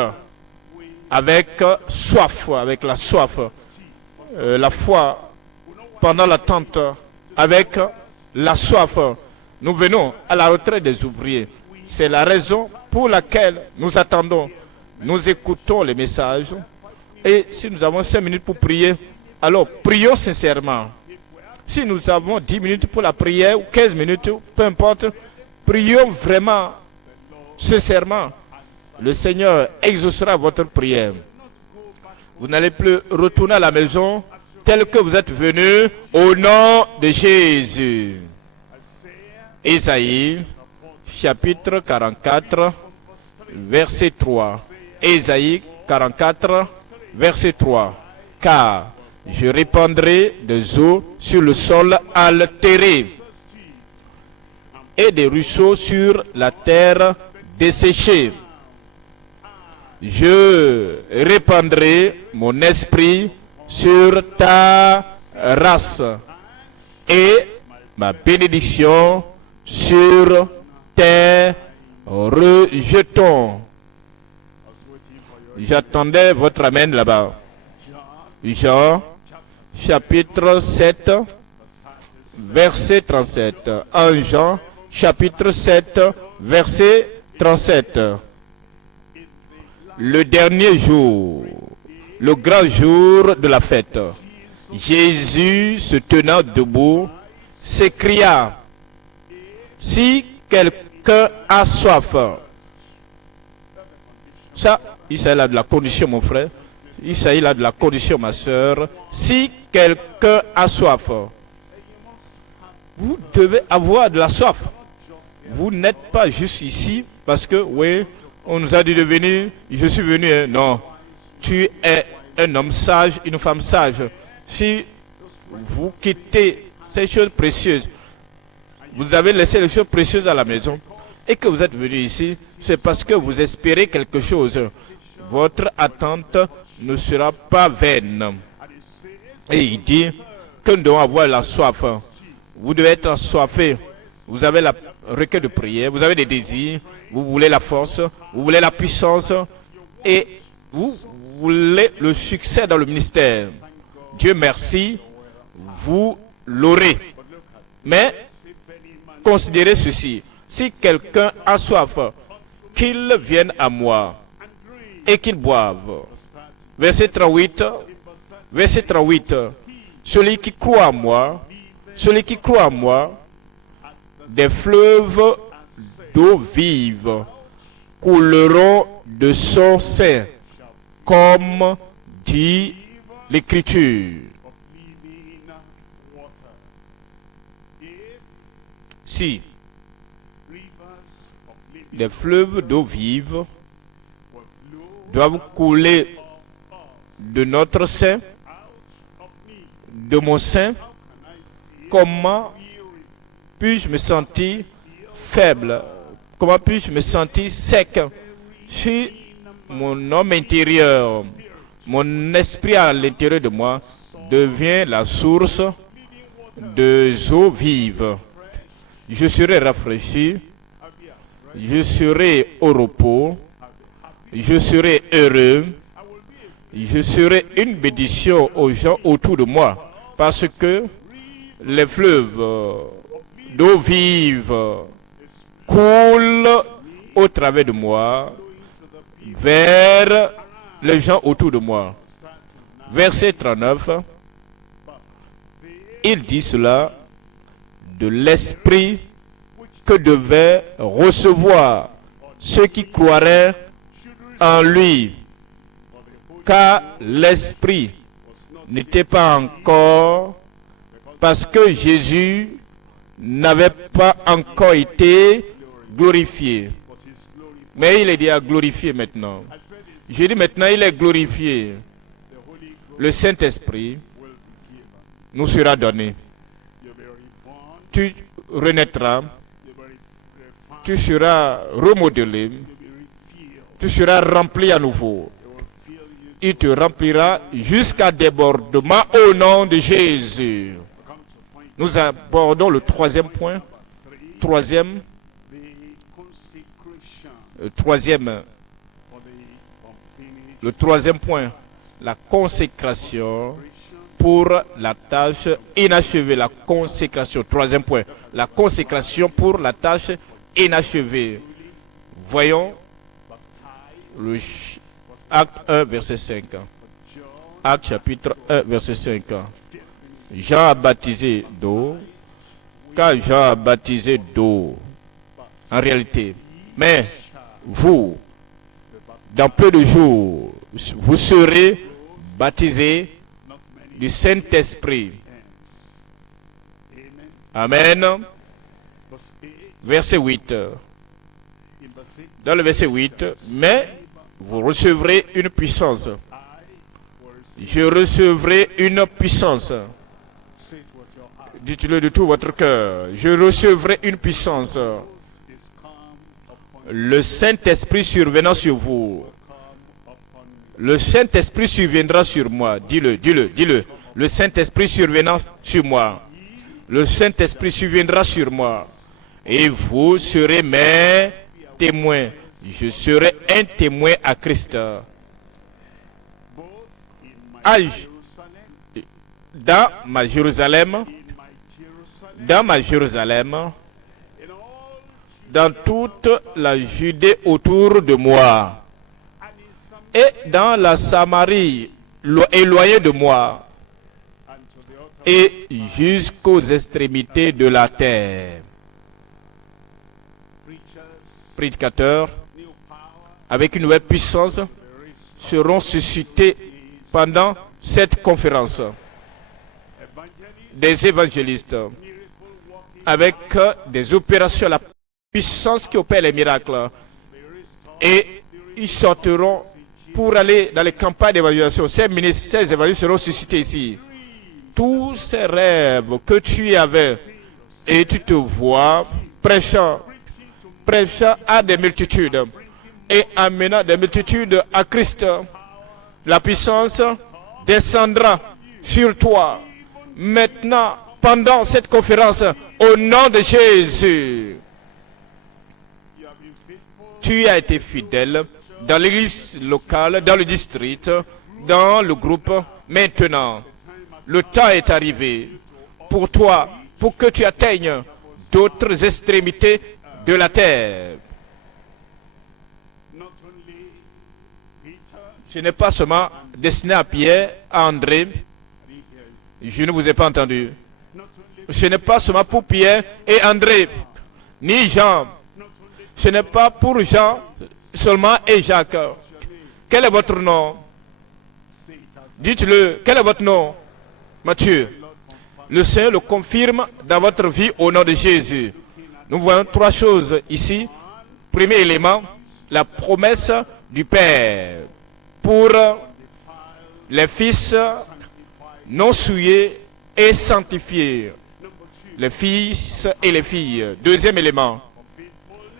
avec soif, avec la soif. La foi pendant l'attente, avec la soif. Nous venons à la retraite des ouvriers. C'est la raison pour laquelle nous attendons. Nous écoutons les messages. Et si nous avons 5 minutes pour prier, alors prions sincèrement. Si nous avons 10 minutes pour la prière ou 15 minutes, peu importe, prions vraiment sincèrement. Le Seigneur exaucera votre prière. Vous n'allez plus retourner à la maison tel que vous êtes venu au nom de Jésus. Ésaïe, chapitre 44, verset 3. Ésaïe 44, verset 3. Car je répandrai des eaux sur le sol altéré et des ruisseaux sur la terre desséchée. Je répandrai mon esprit sur ta race et ma bénédiction sur tes rejetons. J'attendais votre amen là-bas. Jean, chapitre 7, verset 37. En Jean, chapitre 7, verset 37. Le dernier jour, le grand jour de la fête, Jésus, se tenant debout, s'écria: si quelqu'un a soif, ça, il s'agit là de la condition, mon frère, il s'agit là de la condition, ma soeur. Si quelqu'un a soif, vous devez avoir de la soif. Vous n'êtes pas juste ici parce que, oui, on nous a dit de venir, je suis venu. Hein. Non, tu es un homme sage, une femme sage. Si vous quittez ces choses précieuses, vous avez laissé les choses précieuses à la maison et que vous êtes venu ici, c'est parce que vous espérez quelque chose. Votre attente ne sera pas vaine. Et il dit que nous devons avoir la soif. Vous devez être assoiffé. Vous avez la requête de prière, vous avez des désirs, vous voulez la force, vous voulez la puissance et vous voulez le succès dans le ministère. Dieu merci, vous l'aurez. Mais considérez ceci: si quelqu'un a soif, qu'il vienne à moi et qu'il boive. Verset 38, verset 38. Celui qui croit en moi, celui qui croit en moi, des fleuves d'eau vive couleront de son sein, comme dit l'Écriture. Si des fleuves d'eau vive doivent couler de notre sein, de mon sein, comment puis-je me sentir faible? Comment puis-je me sentir sec? Si mon homme intérieur, mon esprit à l'intérieur de moi devient la source de eau vive, je serai rafraîchi, je serai au repos, je serai heureux, je serai une bénédiction aux gens autour de moi, parce que les fleuves d'eau vive coulent au travers de moi vers les gens autour de moi. Verset 39, il dit cela de l'esprit que devaient recevoir ceux qui croiraient en lui, car l'esprit n'était pas encore, parce que Jésus n'avait pas encore été glorifié. Mais il est déjà glorifié maintenant. Je dis maintenant, il est glorifié. Le Saint-Esprit nous sera donné. Tu renaîtras. Tu seras remodelé. Tu seras rempli à nouveau. Il te remplira jusqu'à débordement au nom de Jésus. Nous abordons le troisième point. Le troisième point, la consécration pour la tâche inachevée. La consécration, troisième point, la consécration pour la tâche inachevée. Voyons le Acte 1, verset 5. Acte chapitre 1, verset 5. Jean a baptisé d'eau, car Jean a baptisé d'eau, en réalité. Mais vous, dans peu de jours, vous serez baptisés du Saint-Esprit. Amen. Verset 8. Dans le verset 8, mais vous recevrez une puissance. Je recevrai une puissance. Dites-le de tout votre cœur. Je recevrai une puissance. Le Saint-Esprit survenant sur vous. Le Saint-Esprit surviendra sur moi. Dis-le, dis-le, dis-le. Le Saint-Esprit survenant sur moi. Le Saint-Esprit surviendra sur moi. Et vous serez mes témoins. Je serai un témoin à Christ. Dans ma Jérusalem, dans toute la Judée autour de moi, et dans la Samarie éloignée de moi, et jusqu'aux extrémités de la terre. Prédicateurs, avec une nouvelle puissance, seront suscités pendant cette conférence. Des évangélistes, avec des opérations, la puissance qui opère les miracles. Et ils sortiront pour aller dans les campagnes d'évaluation. Ces ministres, ces évangélistes seront suscités ici. Tous ces rêves que tu avais, et tu te vois prêchant à des multitudes et amenant des multitudes à Christ. La puissance descendra sur toi maintenant, pendant cette conférence, au nom de Jésus. Tu as été fidèle dans l'église locale, dans le district, dans le groupe. Maintenant, le temps est arrivé pour toi, pour que tu atteignes d'autres extrémités de la terre. Ce n'est pas seulement destiné à Pierre, à André. Je ne vous ai pas entendu. Ce n'est pas seulement pour Pierre et André, ni Jean. Ce n'est pas pour Jean seulement et Jacques. Quel est votre nom? Dites-le. Quel est votre nom? Matthieu. Le Seigneur le confirme dans votre vie au nom de Jésus. Nous voyons trois choses ici. Premier élément, la promesse du Père pour les fils non souillés et sanctifiés. Les fils et les filles. Deuxième élément,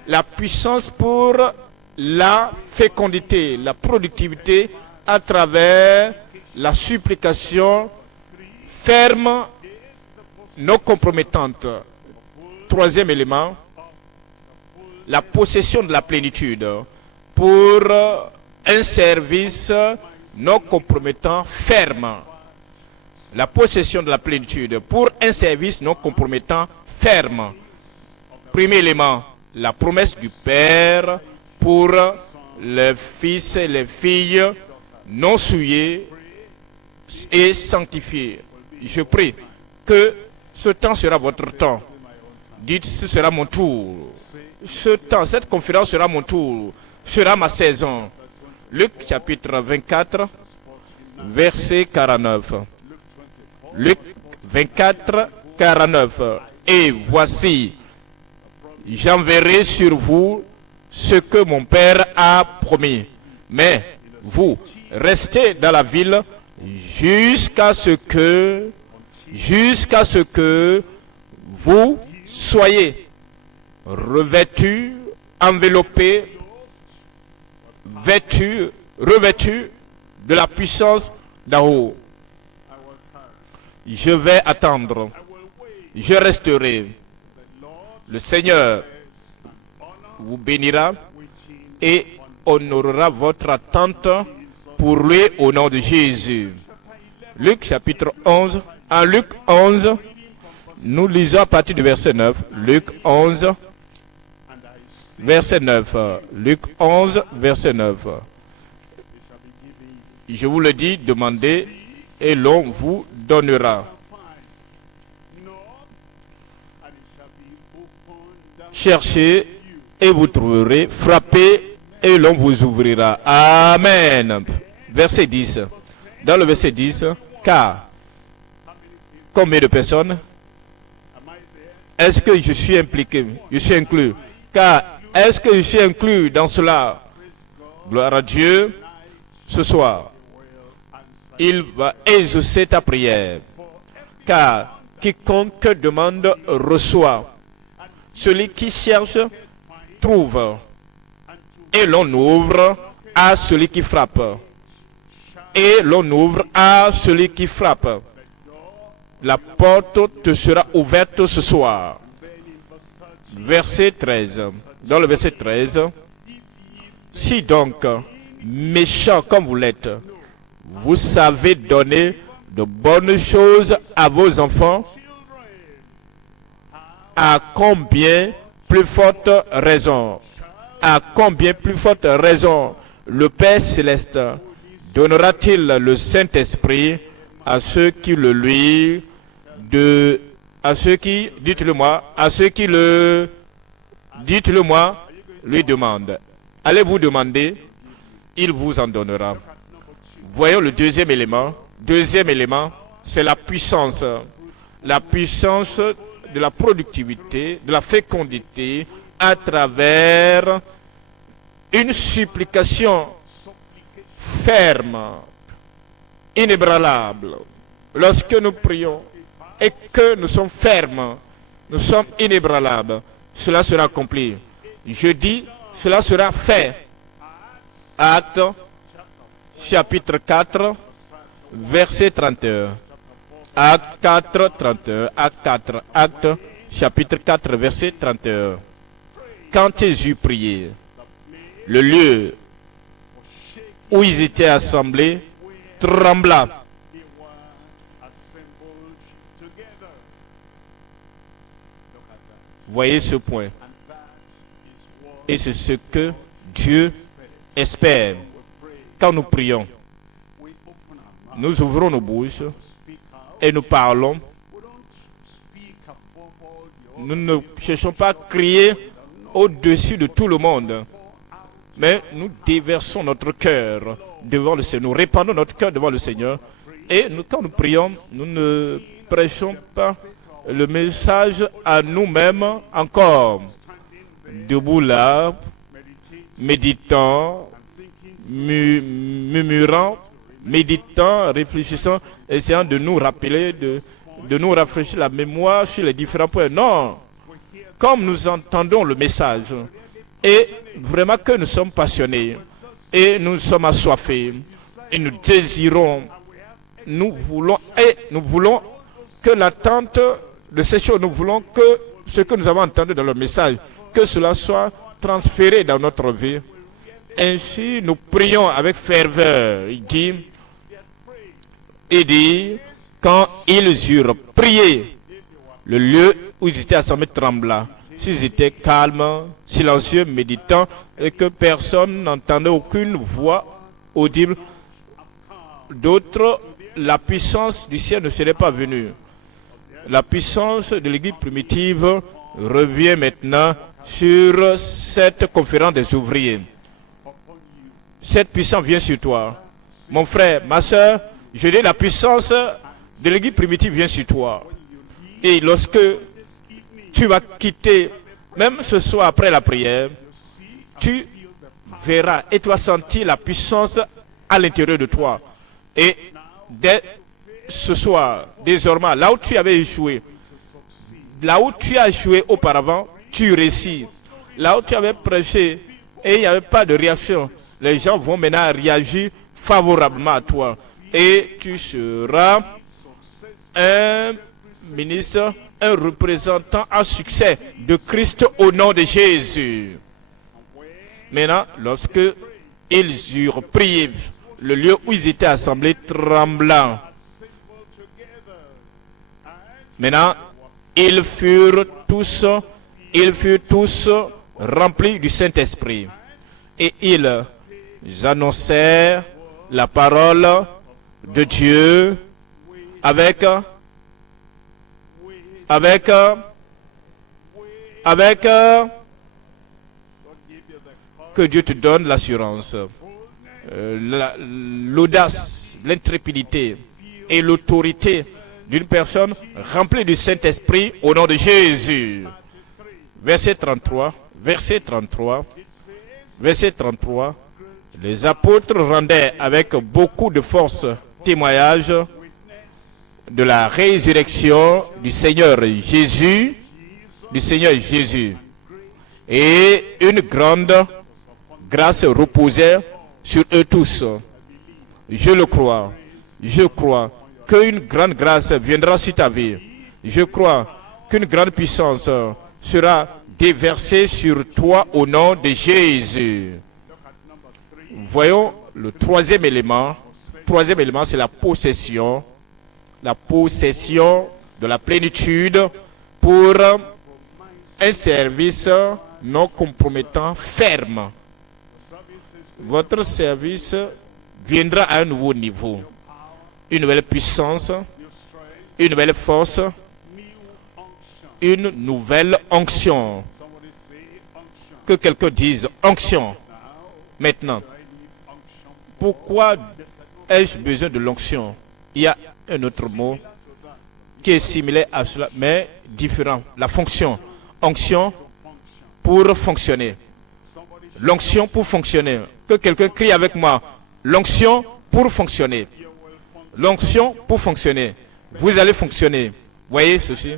la puissance pour la fécondité, la productivité à travers la supplication ferme, non compromettante. Troisième élément, la possession de la plénitude pour un service non compromettant ferme. La possession de la plénitude pour un service non compromettant ferme. Premier élément, la promesse du Père pour les fils et les filles non souillés et sanctifiés. Je prie que ce temps sera votre temps. Dites, ce sera mon tour. Ce temps, cette conférence sera mon tour, sera ma saison. Luc chapitre 24, verset 49. Luc 24, 49. Et voici, j'enverrai sur vous ce que mon Père a promis. Mais vous, restez dans la ville jusqu'à ce que vous soyez revêtus, enveloppés, revêtus de la puissance d'en haut. Je vais attendre, je resterai. Le Seigneur vous bénira et honorera votre attente pour lui au nom de Jésus. Luc chapitre 11. En Luc 11, nous lisons à partir du verset 9. Luc 11, verset 9. Luc 11, verset 9. Je vous le dis, demandez et l'on vous donnera. Cherchez et vous trouverez. Frappez et l'on vous ouvrira. Amen. Verset 10. Dans le verset 10, car combien de personnes est-ce que je suis impliqué? Je suis inclus. Car est-ce que je suis inclus dans cela? Gloire à Dieu. Ce soir, il va exaucer ta prière. Car quiconque demande reçoit. Celui qui cherche trouve. Et l'on ouvre à celui qui frappe. Et l'on ouvre à celui qui frappe. La porte te sera ouverte ce soir. Verset 13. Dans le verset 13. Si donc, méchants comme vous l'êtes, vous savez donner de bonnes choses à vos enfants, à combien plus forte raison, le Père Céleste donnera-t-il le Saint-Esprit à ceux qui le lui, dites-le-moi, lui demandent. Allez-vous demander, il vous en donnera. Voyons le deuxième élément. Deuxième élément, c'est la puissance. La puissance de la productivité, de la fécondité, à travers une supplication ferme, inébranlable. Lorsque nous prions et que nous sommes fermes, nous sommes inébranlables, cela sera accompli. Je dis, cela sera fait. Actes, chapitre 4, verset 31. Acte 4, 31. Acte, chapitre 4, verset 31. Quand Jésus priait, le lieu où ils étaient assemblés trembla. Voyez ce point. Et c'est ce que Dieu espère. Quand nous prions, nous ouvrons nos bouches et nous parlons. Nous ne cherchons pas à crier au-dessus de tout le monde, mais nous déversons notre cœur devant le Seigneur. Nous répandons notre cœur devant le Seigneur. Et quand nous prions, nous ne prêchons pas le message à nous-mêmes encore. Debout là, méditant, murmurant, méditant, réfléchissant, essayant de nous rappeler, de nous rafraîchir la mémoire sur les différents points. Non, comme nous entendons le message, et vraiment que nous sommes passionnés, et nous sommes assoiffés, et nous désirons, nous voulons que l'attente de ces choses, nous voulons que ce que nous avons entendu dans le message, que cela soit transféré dans notre vie. Ainsi, nous prions avec ferveur. Il dit, quand ils eurent prié, le lieu où ils étaient assemblés trembla. S'ils étaient calmes, silencieux, méditants, et que personne n'entendait aucune voix audible, d'autres, la puissance du ciel ne serait pas venue. La puissance de l'Église primitive revient maintenant sur cette conférence des ouvriers. Cette puissance vient sur toi. Mon frère, ma soeur, je dis la puissance de l'Église primitive vient sur toi. Et lorsque tu vas quitter, même ce soir après la prière, tu verras et tu vas sentir la puissance à l'intérieur de toi. Et dès ce soir, désormais, là où tu avais échoué, là où tu as échoué auparavant, tu réussis. Là où tu avais prêché et il n'y avait pas de réaction, les gens vont maintenant réagir favorablement à toi. Et tu seras un ministre, un représentant à succès de Christ au nom de Jésus. Maintenant, lorsque ils eurent prié, le lieu où ils étaient assemblés tremblant. Maintenant, ils furent tous remplis du Saint-Esprit. Et ils annoncèrent la parole de Dieu avec que Dieu te donne l'assurance, l'audace, l'intrépidité et l'autorité d'une personne remplie du Saint-Esprit au nom de Jésus. Verset 33, les apôtres rendaient avec beaucoup de force témoignage de la résurrection du Seigneur Jésus, et une grande grâce reposait sur eux tous. Je le crois. Je crois qu'une grande grâce viendra sur ta vie. Je crois qu'une grande puissance sera déversée sur toi au nom de Jésus. Voyons le troisième élément. Troisième élément, c'est la possession. La possession de la plénitude pour un service non compromettant, ferme. Votre service viendra à un nouveau niveau. Une nouvelle puissance, une nouvelle force, une nouvelle onction. Que quelqu'un dise onction. Maintenant, pourquoi ai-je besoin de l'onction? Il y a un autre mot qui est similaire à cela, mais différent. La fonction. Onction pour fonctionner. L'onction pour fonctionner. Que quelqu'un crie avec moi. L'onction pour fonctionner. L'onction pour fonctionner. Vous allez fonctionner. Voyez ceci.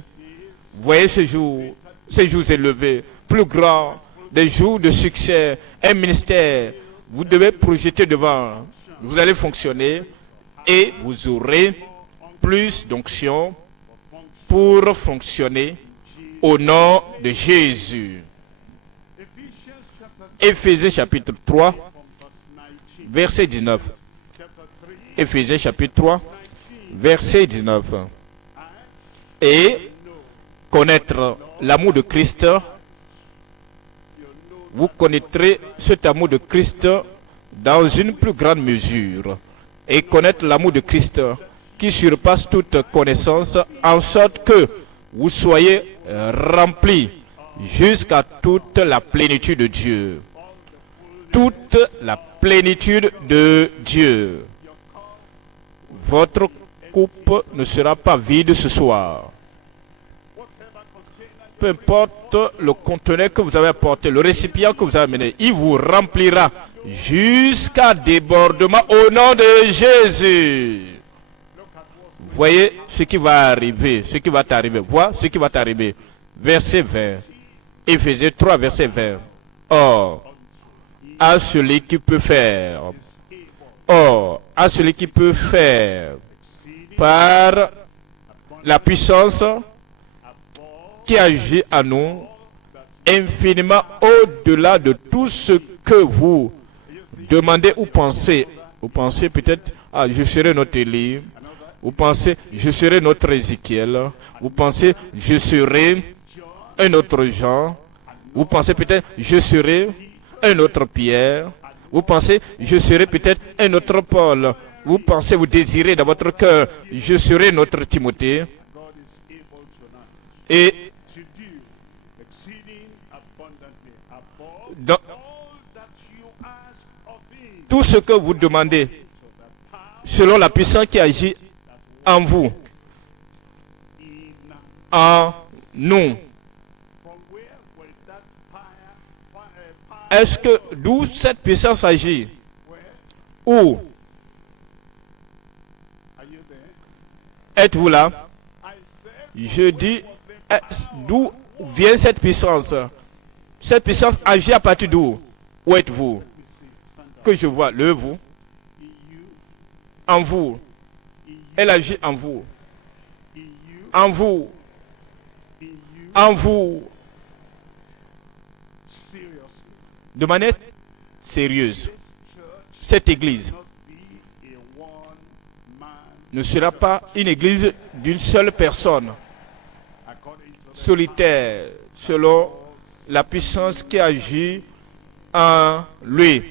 Voyez ces jours élevés, plus grands, des jours de succès, un ministère. Vous devez projeter devant. Vous allez fonctionner et vous aurez plus d'onction pour fonctionner au nom de Jésus. Éphésiens chapitre 3, verset 19. Éphésiens chapitre 3, verset 19. Et connaître l'amour de Christ, vous connaîtrez cet amour de Christ dans une plus grande mesure. Et connaître l'amour de Christ qui surpasse toute connaissance, en sorte que vous soyez remplis jusqu'à toute la plénitude de Dieu. Toute la plénitude de Dieu. Votre coupe ne sera pas vide ce soir. Peu importe le conteneur que vous avez apporté, le récipient que vous avez amené, il vous remplira jusqu'à débordement au nom de Jésus. Voyez ce qui va arriver, ce qui va t'arriver. Vois ce qui va t'arriver. Verset 20. Éphésiens 3, verset 20. Or, à celui qui peut faire. Or, à celui qui peut faire par la puissance qui agit à nous infiniment au-delà de tout ce que vous demandez ou pensez. Vous pensez peut-être, ah, je serai notre Élie. Vous pensez, je serai notre Ézéchiel. Vous pensez, je serai un autre Jean. Vous pensez peut-être, je serai un autre Pierre. Vous pensez, je serai peut-être un autre Paul. Vous pensez, vous désirez dans votre cœur, je serai notre Timothée. Et dans tout ce que vous demandez, selon la puissance qui agit en vous, en nous, Est-ce que d'où cette puissance agit? Où êtes-vous là? Je dis, d'où vient cette puissance? Cette puissance agit à partir d'où? Où êtes-vous? Que je vois, levez-vous. En vous. Elle agit en vous. En vous. En vous. De manière sérieuse. Cette église ne sera pas une église d'une seule personne, solitaire, selon la puissance qui agit en lui.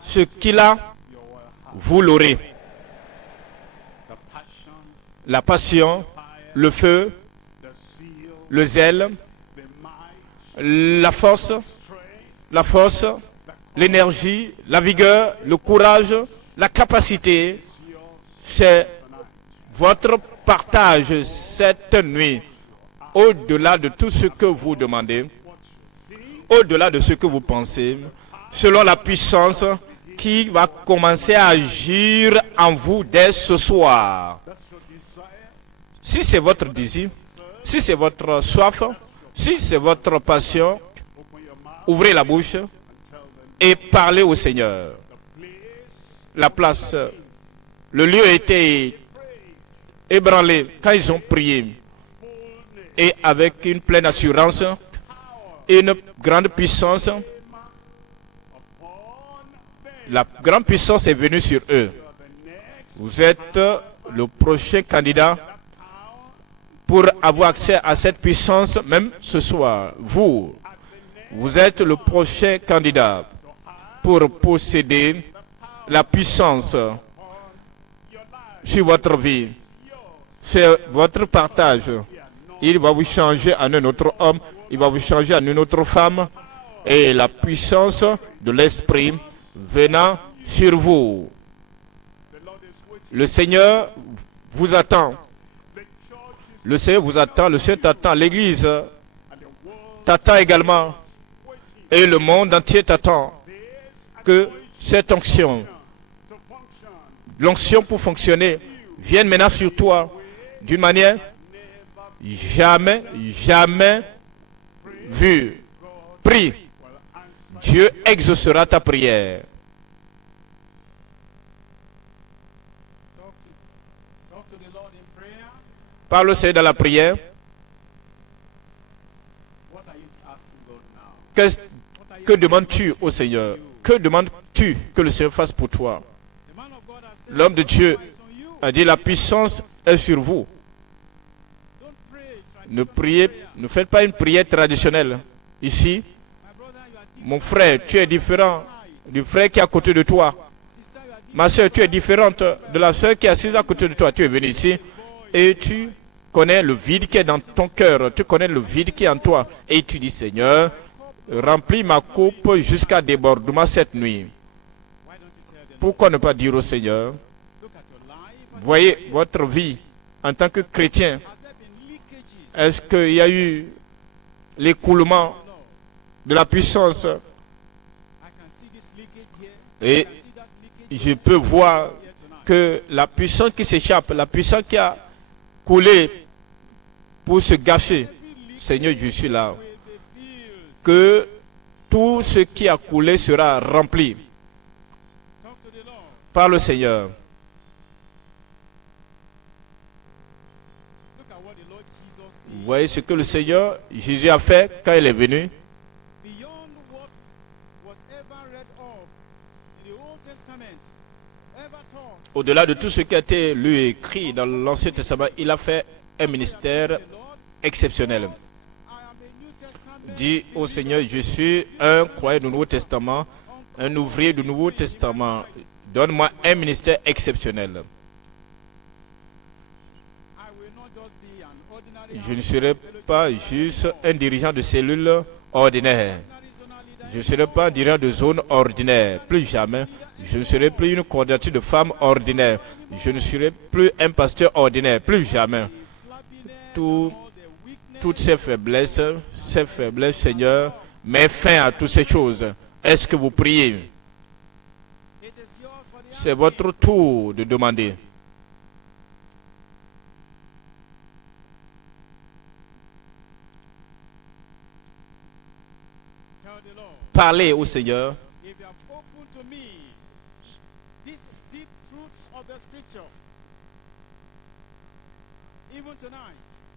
Ce qu'il a, vous l'aurez. La passion, le feu, le zèle, la force, l'énergie, la vigueur, le courage, la capacité. C'est votre partage cette nuit, au-delà de tout ce que vous demandez, au-delà de ce que vous pensez, selon la puissance qui va commencer à agir en vous dès ce soir. Si c'est votre désir, si c'est votre soif, si c'est votre passion, ouvrez la bouche et parlez au Seigneur. La place, le lieu était ébranlé quand ils ont prié. Et avec une pleine assurance et une grande puissance, la grande puissance est venue sur eux. Vous êtes le prochain candidat pour avoir accès à cette puissance même ce soir. Vous êtes le prochain candidat pour posséder la puissance sur votre vie. C'est votre partage. Il va vous changer en un autre homme, il va vous changer en une autre femme, et la puissance de l'Esprit venant sur vous. Le Seigneur vous attend. Le Seigneur vous attend, le Seigneur t'attend, l'Église t'attend également, et le monde entier t'attend. Que cette onction, l'onction pour fonctionner, vienne maintenant sur toi d'une manière jamais vue. Prie. Dieu exaucera ta prière. Parle au Seigneur dans la prière. Que demandes-tu au Seigneur? Que demandes-tu que le Seigneur fasse pour toi? L'homme de Dieu a dit, la puissance est sur vous. Ne faites pas une prière traditionnelle. Ici, mon frère, tu es différent du frère qui est à côté de toi. Ma soeur, tu es différente de la soeur qui est assise à côté de toi. Tu es venu ici et tu connais le vide qui est dans ton cœur. Tu connais le vide qui est en toi. Et tu dis, Seigneur, remplis ma coupe jusqu'à débordement cette nuit. Pourquoi ne pas dire au Seigneur, voyez votre vie en tant que chrétien. Est-ce qu'il y a eu l'écoulement de la puissance? Et je peux voir que la puissance qui s'échappe, la puissance qui a coulé pour se gâcher, Seigneur, je suis là. Que tout ce qui a coulé sera rempli par le Seigneur. Vous voyez ce que le Seigneur Jésus a fait quand il est venu. Au-delà de tout ce qui a été lu et écrit dans l'Ancien Testament, il a fait un ministère exceptionnel. Dis au Seigneur, je suis un croyant du Nouveau Testament, un ouvrier du Nouveau Testament. Donne-moi un ministère exceptionnel. Je ne serai pas juste un dirigeant de cellule ordinaire. Je ne serai pas un dirigeant de zone ordinaire. Plus jamais. Je ne serai plus une coordinatrice de femmes ordinaire. Je ne serai plus un pasteur ordinaire. Plus jamais. Toutes ces faiblesses, Seigneur, met fin à toutes ces choses. Est-ce que vous priez? C'est votre tour de demander. Parlez au Seigneur.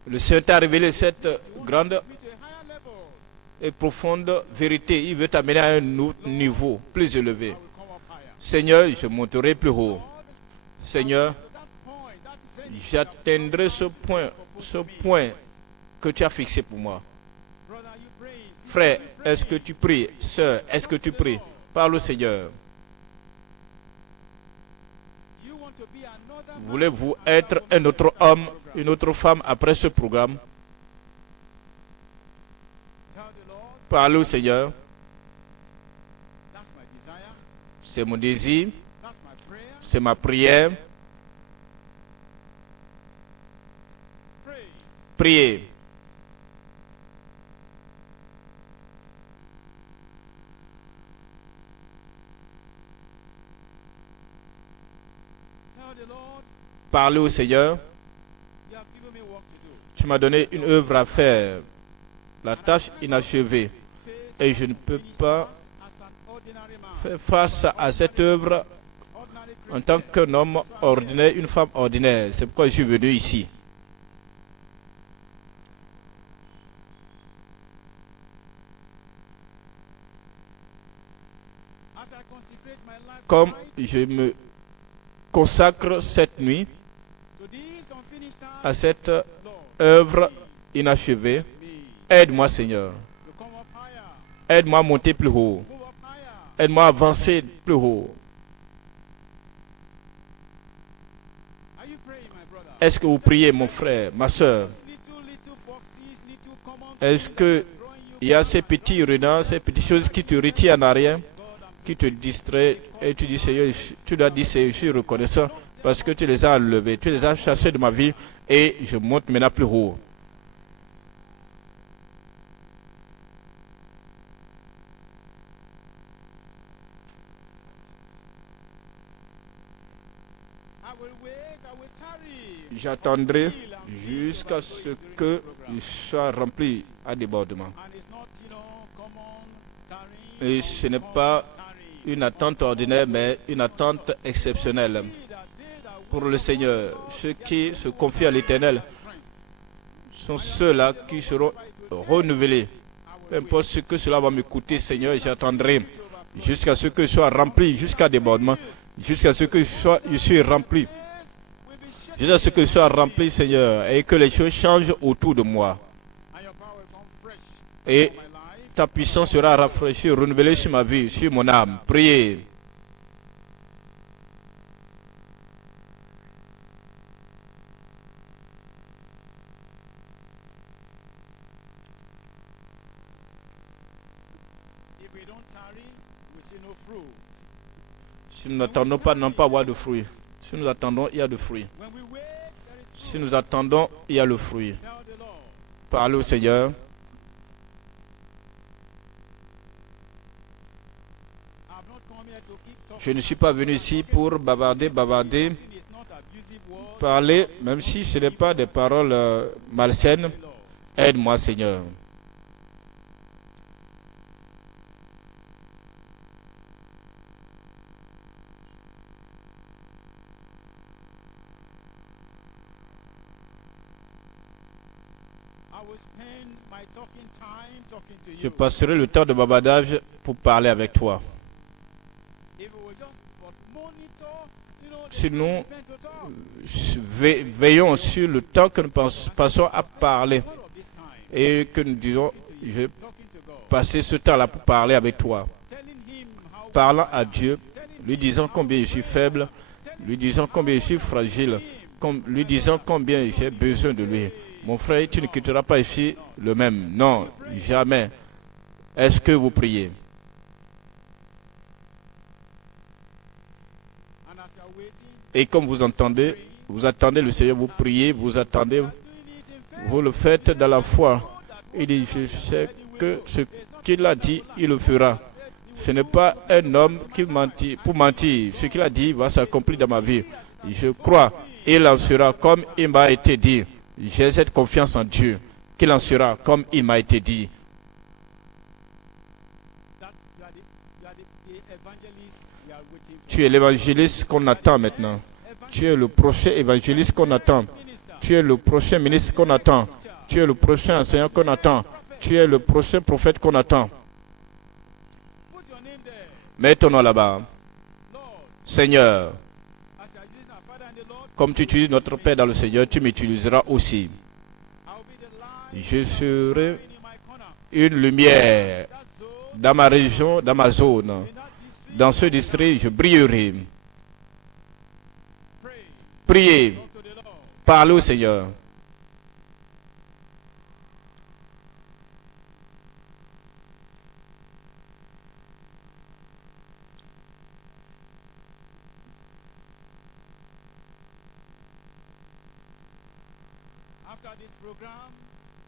Le Seigneur t'a révélé cette grande et profonde vérité. Il veut t'amener à un autre niveau, plus élevé. Seigneur, je monterai plus haut. Seigneur, j'atteindrai ce point que tu as fixé pour moi. Frère, est-ce que tu pries? Sœur, est-ce que tu pries? Parle au Seigneur. Voulez-vous être un autre homme, une autre femme après ce programme? Parlez au Seigneur. C'est mon désir. C'est ma prière. Priez. Parlez au Seigneur. Tu m'as donné une œuvre à faire, la tâche inachevée, et je ne peux pas faire face à cette œuvre en tant qu'un homme ordinaire, une femme ordinaire. C'est pourquoi je suis venu ici. Comme je me consacre cette nuit à cette œuvre inachevée, aide-moi, Seigneur. Aide-moi à monter plus haut. Aide-moi à avancer plus haut. Est-ce que vous priez, mon frère, ma soeur? Est-ce qu'il y a ces petits renards, ces petites choses qui te retiennent en arrière, qui te distraient, et tu dis, Seigneur, tu dois dire, Seigneur, je suis reconnaissant parce que tu les as enlevés, tu les as chassés de ma vie et je monte maintenant plus haut. J'attendrai jusqu'à ce que je sois rempli à débordement. Et ce n'est pas une attente ordinaire, mais une attente exceptionnelle. Pour le Seigneur, ceux qui se confient à l'Éternel sont ceux-là qui seront renouvelés. Peu importe ce que cela va me coûter, Seigneur, j'attendrai jusqu'à ce que je sois rempli, jusqu'à débordement, jusqu'à ce que je suis rempli. Jusqu'à ce que je sois rempli, Seigneur, et que les choses changent autour de moi. Et ta puissance sera rafraîchie, renouvelée sur ma vie, sur mon âme. Priez. Si nous n'attendons pas, non pas avoir de fruits. Si nous attendons, il y a de fruits. Si nous attendons, il y a le fruit. Parlez au Seigneur. Je ne suis pas venu ici pour bavarder. Parler, même si ce n'est pas des paroles malsaines. Aide-moi, Seigneur. Je passerai le temps de bavardage pour parler avec toi. Si nous veillons sur le temps que nous passons à parler et que nous disons, je vais passer ce temps-là pour parler avec toi, parlant à Dieu, lui disant combien je suis faible, lui disant combien je suis fragile, lui disant combien j'ai besoin de lui. Mon frère, tu ne quitteras pas ici le même. Non, jamais. Est-ce que vous priez? Et comme vous attendez le Seigneur, vous priez, vous attendez, vous le faites dans la foi. Il dit, je sais que ce qu'il a dit, il le fera. Ce n'est pas un homme qui mentit pour mentir. Ce qu'il a dit va s'accomplir dans ma vie. Je crois, il en sera comme il m'a été dit. J'ai cette confiance en Dieu, qu'il en sera comme il m'a été dit. Tu es l'évangéliste qu'on attend maintenant. Tu es le prochain évangéliste qu'on attend. Tu es le prochain ministre qu'on attend. Tu es le prochain enseignant qu'on attend. Tu es le prochain prophète qu'on attend. Mets ton nom là-bas. Seigneur, comme tu utilises notre Père dans le Seigneur, tu m'utiliseras aussi. Je serai une lumière dans ma région, dans ma zone. Dans ce district, je brillerai. Priez. Parlez au Seigneur.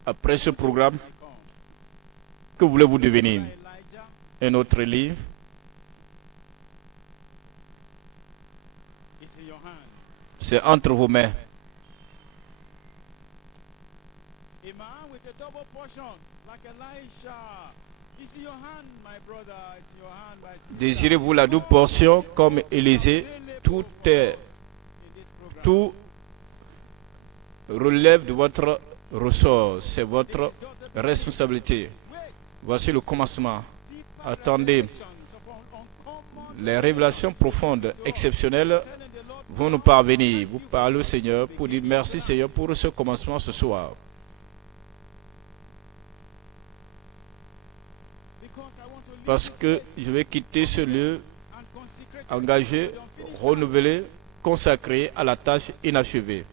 Après ce programme, que voulez-vous devenir? Un autre livre? C'est entre vos mains. Désirez-vous la double portion comme Élisée? Tout relève de votre ressort. C'est votre responsabilité. Voici le commencement. Attendez. Les révélations profondes, exceptionnelles, vont nous parvenir. Vous parlez au Seigneur pour dire merci Seigneur pour ce commencement ce soir. Parce que je vais quitter ce lieu engagé, renouvelé, consacré à la tâche inachevée.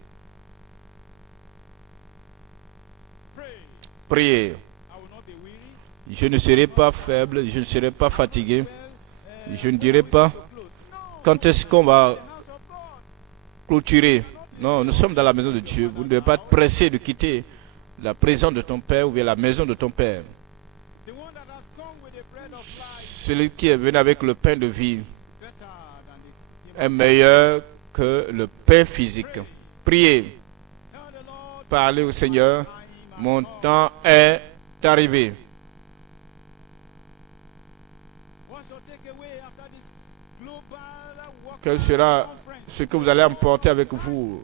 Priez. Je ne serai pas faible, je ne serai pas fatigué. Je ne dirai pas quand est-ce qu'on va clôturer. Non, nous sommes dans la maison de Dieu. Vous ne devez pas être pressé de quitter la présence de ton Père ou bien la maison de ton Père. Celui qui est venu avec le pain de vie est meilleur que le pain physique. Priez. Parlez au Seigneur. Mon temps est arrivé. Quel sera ce que vous allez emporter avec vous?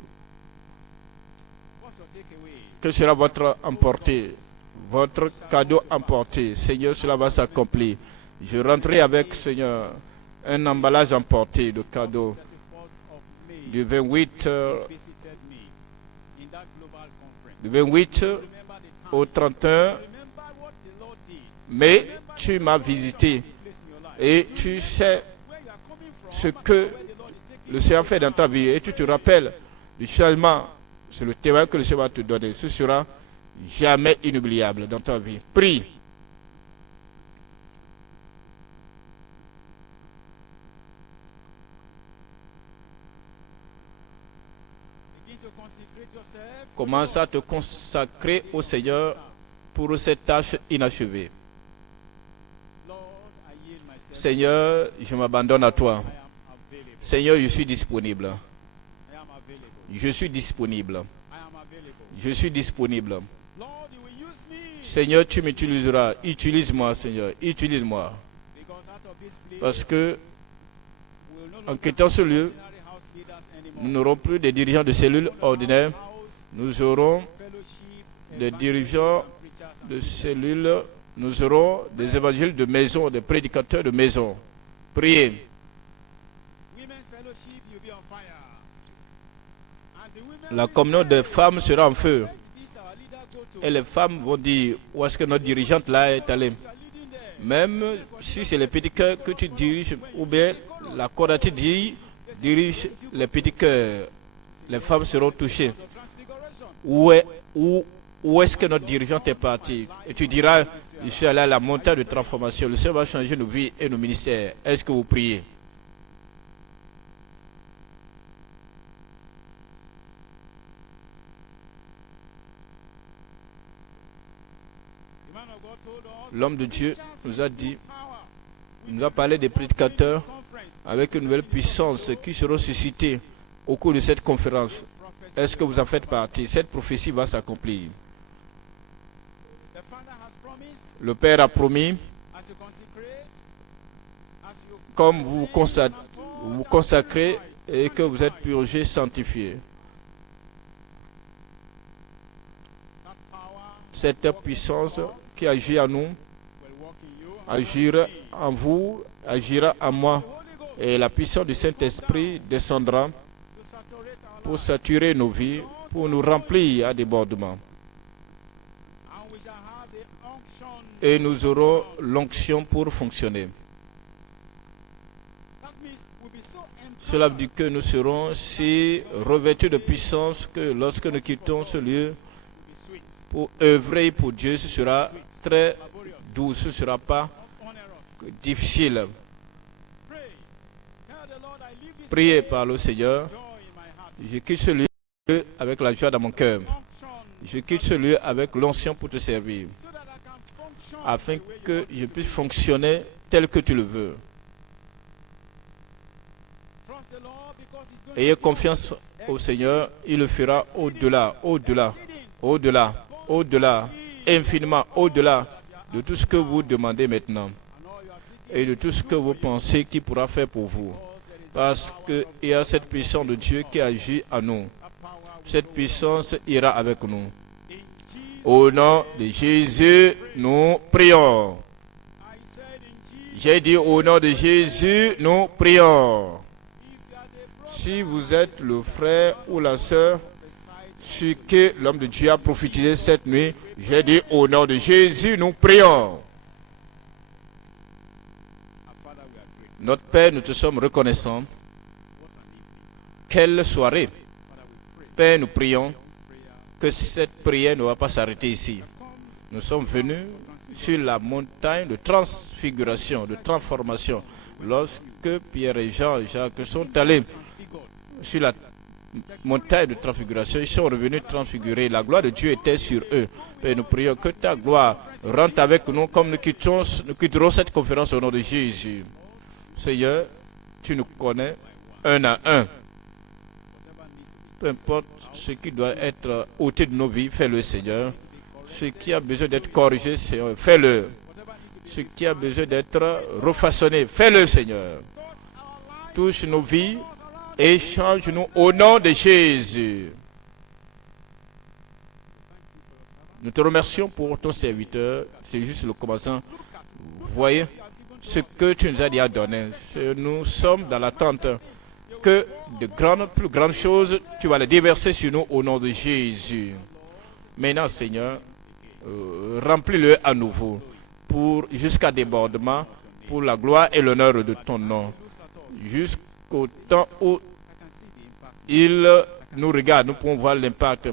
Quel sera votre emporté? Votre cadeau emporté? Seigneur, cela va s'accomplir. Je rentrerai avec, Seigneur, un emballage emporté de cadeaux. Du 28 au 31 mai, tu m'as visité et tu sais ce que le Seigneur fait dans ta vie et tu te rappelles du changement. C'est le témoin que le Seigneur va te donner. Ce sera jamais inoubliable dans ta vie. Prie. Commence à te consacrer au Seigneur pour cette tâche inachevée. Seigneur, je m'abandonne à toi. Seigneur, je suis disponible. Je suis disponible. Je suis disponible. Seigneur, tu m'utiliseras. Utilise-moi, Seigneur. Utilise-moi. Parce que, en quittant ce lieu, nous n'aurons plus des dirigeants de cellules ordinaires. Nous aurons des dirigeants de cellules. Nous aurons des évangiles de maison, des prédicateurs de maison. Priez. La communion des femmes sera en feu. Et les femmes vont dire, où est-ce que notre dirigeante là est allée? Même si c'est les petits cœurs que tu diriges, ou bien la Kodati dirige les petits cœurs, les femmes seront touchées. Où est-ce que notre dirigeante est partie? Et tu diras, je suis allé à la montagne de transformation. Le Seigneur va changer nos vies et nos ministères. Est-ce que vous priez? l'homme de Dieu nous a dit, nous a parlé des prédicateurs avec une nouvelle puissance qui sera suscitée au cours de cette conférence. Est-ce que vous en faites partie? Cette prophétie va s'accomplir. Le Père a promis, comme vous vous consacrez et que vous êtes purgés, sanctifiés. Cette puissance qui agit en nous, agira en vous, agira en moi. Et la puissance du Saint-Esprit descendra pour saturer nos vies, pour nous remplir à débordement. Et nous aurons l'onction pour fonctionner. Cela veut dire que nous serons si revêtus de puissance que lorsque nous quittons ce lieu pour œuvrer pour Dieu, ce sera très doux, ce ne sera pas difficile. Priez par le Seigneur. Je quitte ce lieu avec la joie dans mon cœur. Je quitte ce lieu avec l'onction pour te servir, afin que je puisse fonctionner tel que tu le veux. Ayez confiance au Seigneur, il le fera au-delà, au-delà, au-delà, au-delà, infiniment au-delà de tout ce que vous demandez maintenant et de tout ce que vous pensez qu'il pourra faire pour vous. Parce qu'il y a cette puissance de Dieu qui agit en nous. Cette puissance ira avec nous. Au nom de Jésus, nous prions. J'ai dit au nom de Jésus, nous prions. Si vous êtes le frère ou la sœur sur qui l'homme de Dieu a prophétisé cette nuit, j'ai dit au nom de Jésus, nous prions. Notre Père, nous te sommes reconnaissants. Quelle soirée. Père, nous prions que cette prière ne va pas s'arrêter ici. Nous sommes venus sur la montagne de transfiguration, de transformation. Lorsque Pierre et Jean-Jacques sont allés sur la montagne de transfiguration, ils sont revenus transfigurés. La gloire de Dieu était sur eux. Père, nous prions que ta gloire rentre avec nous comme nous quitterons cette conférence au nom de Jésus. Seigneur, tu nous connais un à un. Peu importe ce qui doit être ôté de nos vies, fais-le, Seigneur. Ce qui a besoin d'être corrigé, Seigneur, fais-le. Ce qui a besoin d'être refaçonné, fais-le, Seigneur. Touche nos vies et change-nous au nom de Jésus. Nous te remercions pour ton serviteur. C'est juste le commencement. Voyez ce que tu nous as déjà donné. Nous sommes dans l'attente que de plus grandes choses, tu vas les déverser sur nous au nom de Jésus. Maintenant, Seigneur, remplis-le à nouveau jusqu'à débordement pour la gloire et l'honneur de ton nom. Jusqu'au temps où il nous regarde, nous pouvons voir l'impact.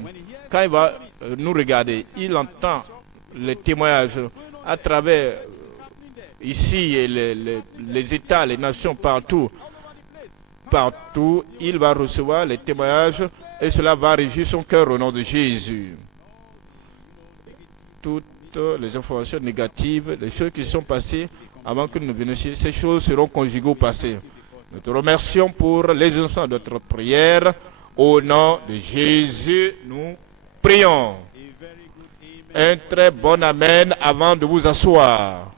Quand il va nous regarder, il entend les témoignages à travers ici et les États, les nations, partout, il va recevoir les témoignages et cela va régir son cœur au nom de Jésus. Toutes les informations négatives, les choses qui sont passées avant que nous venions ici, ces choses seront conjuguées au passé. Nous te remercions pour les instants de notre prière. Au nom de Jésus, nous prions. Un très bon amen avant de vous asseoir.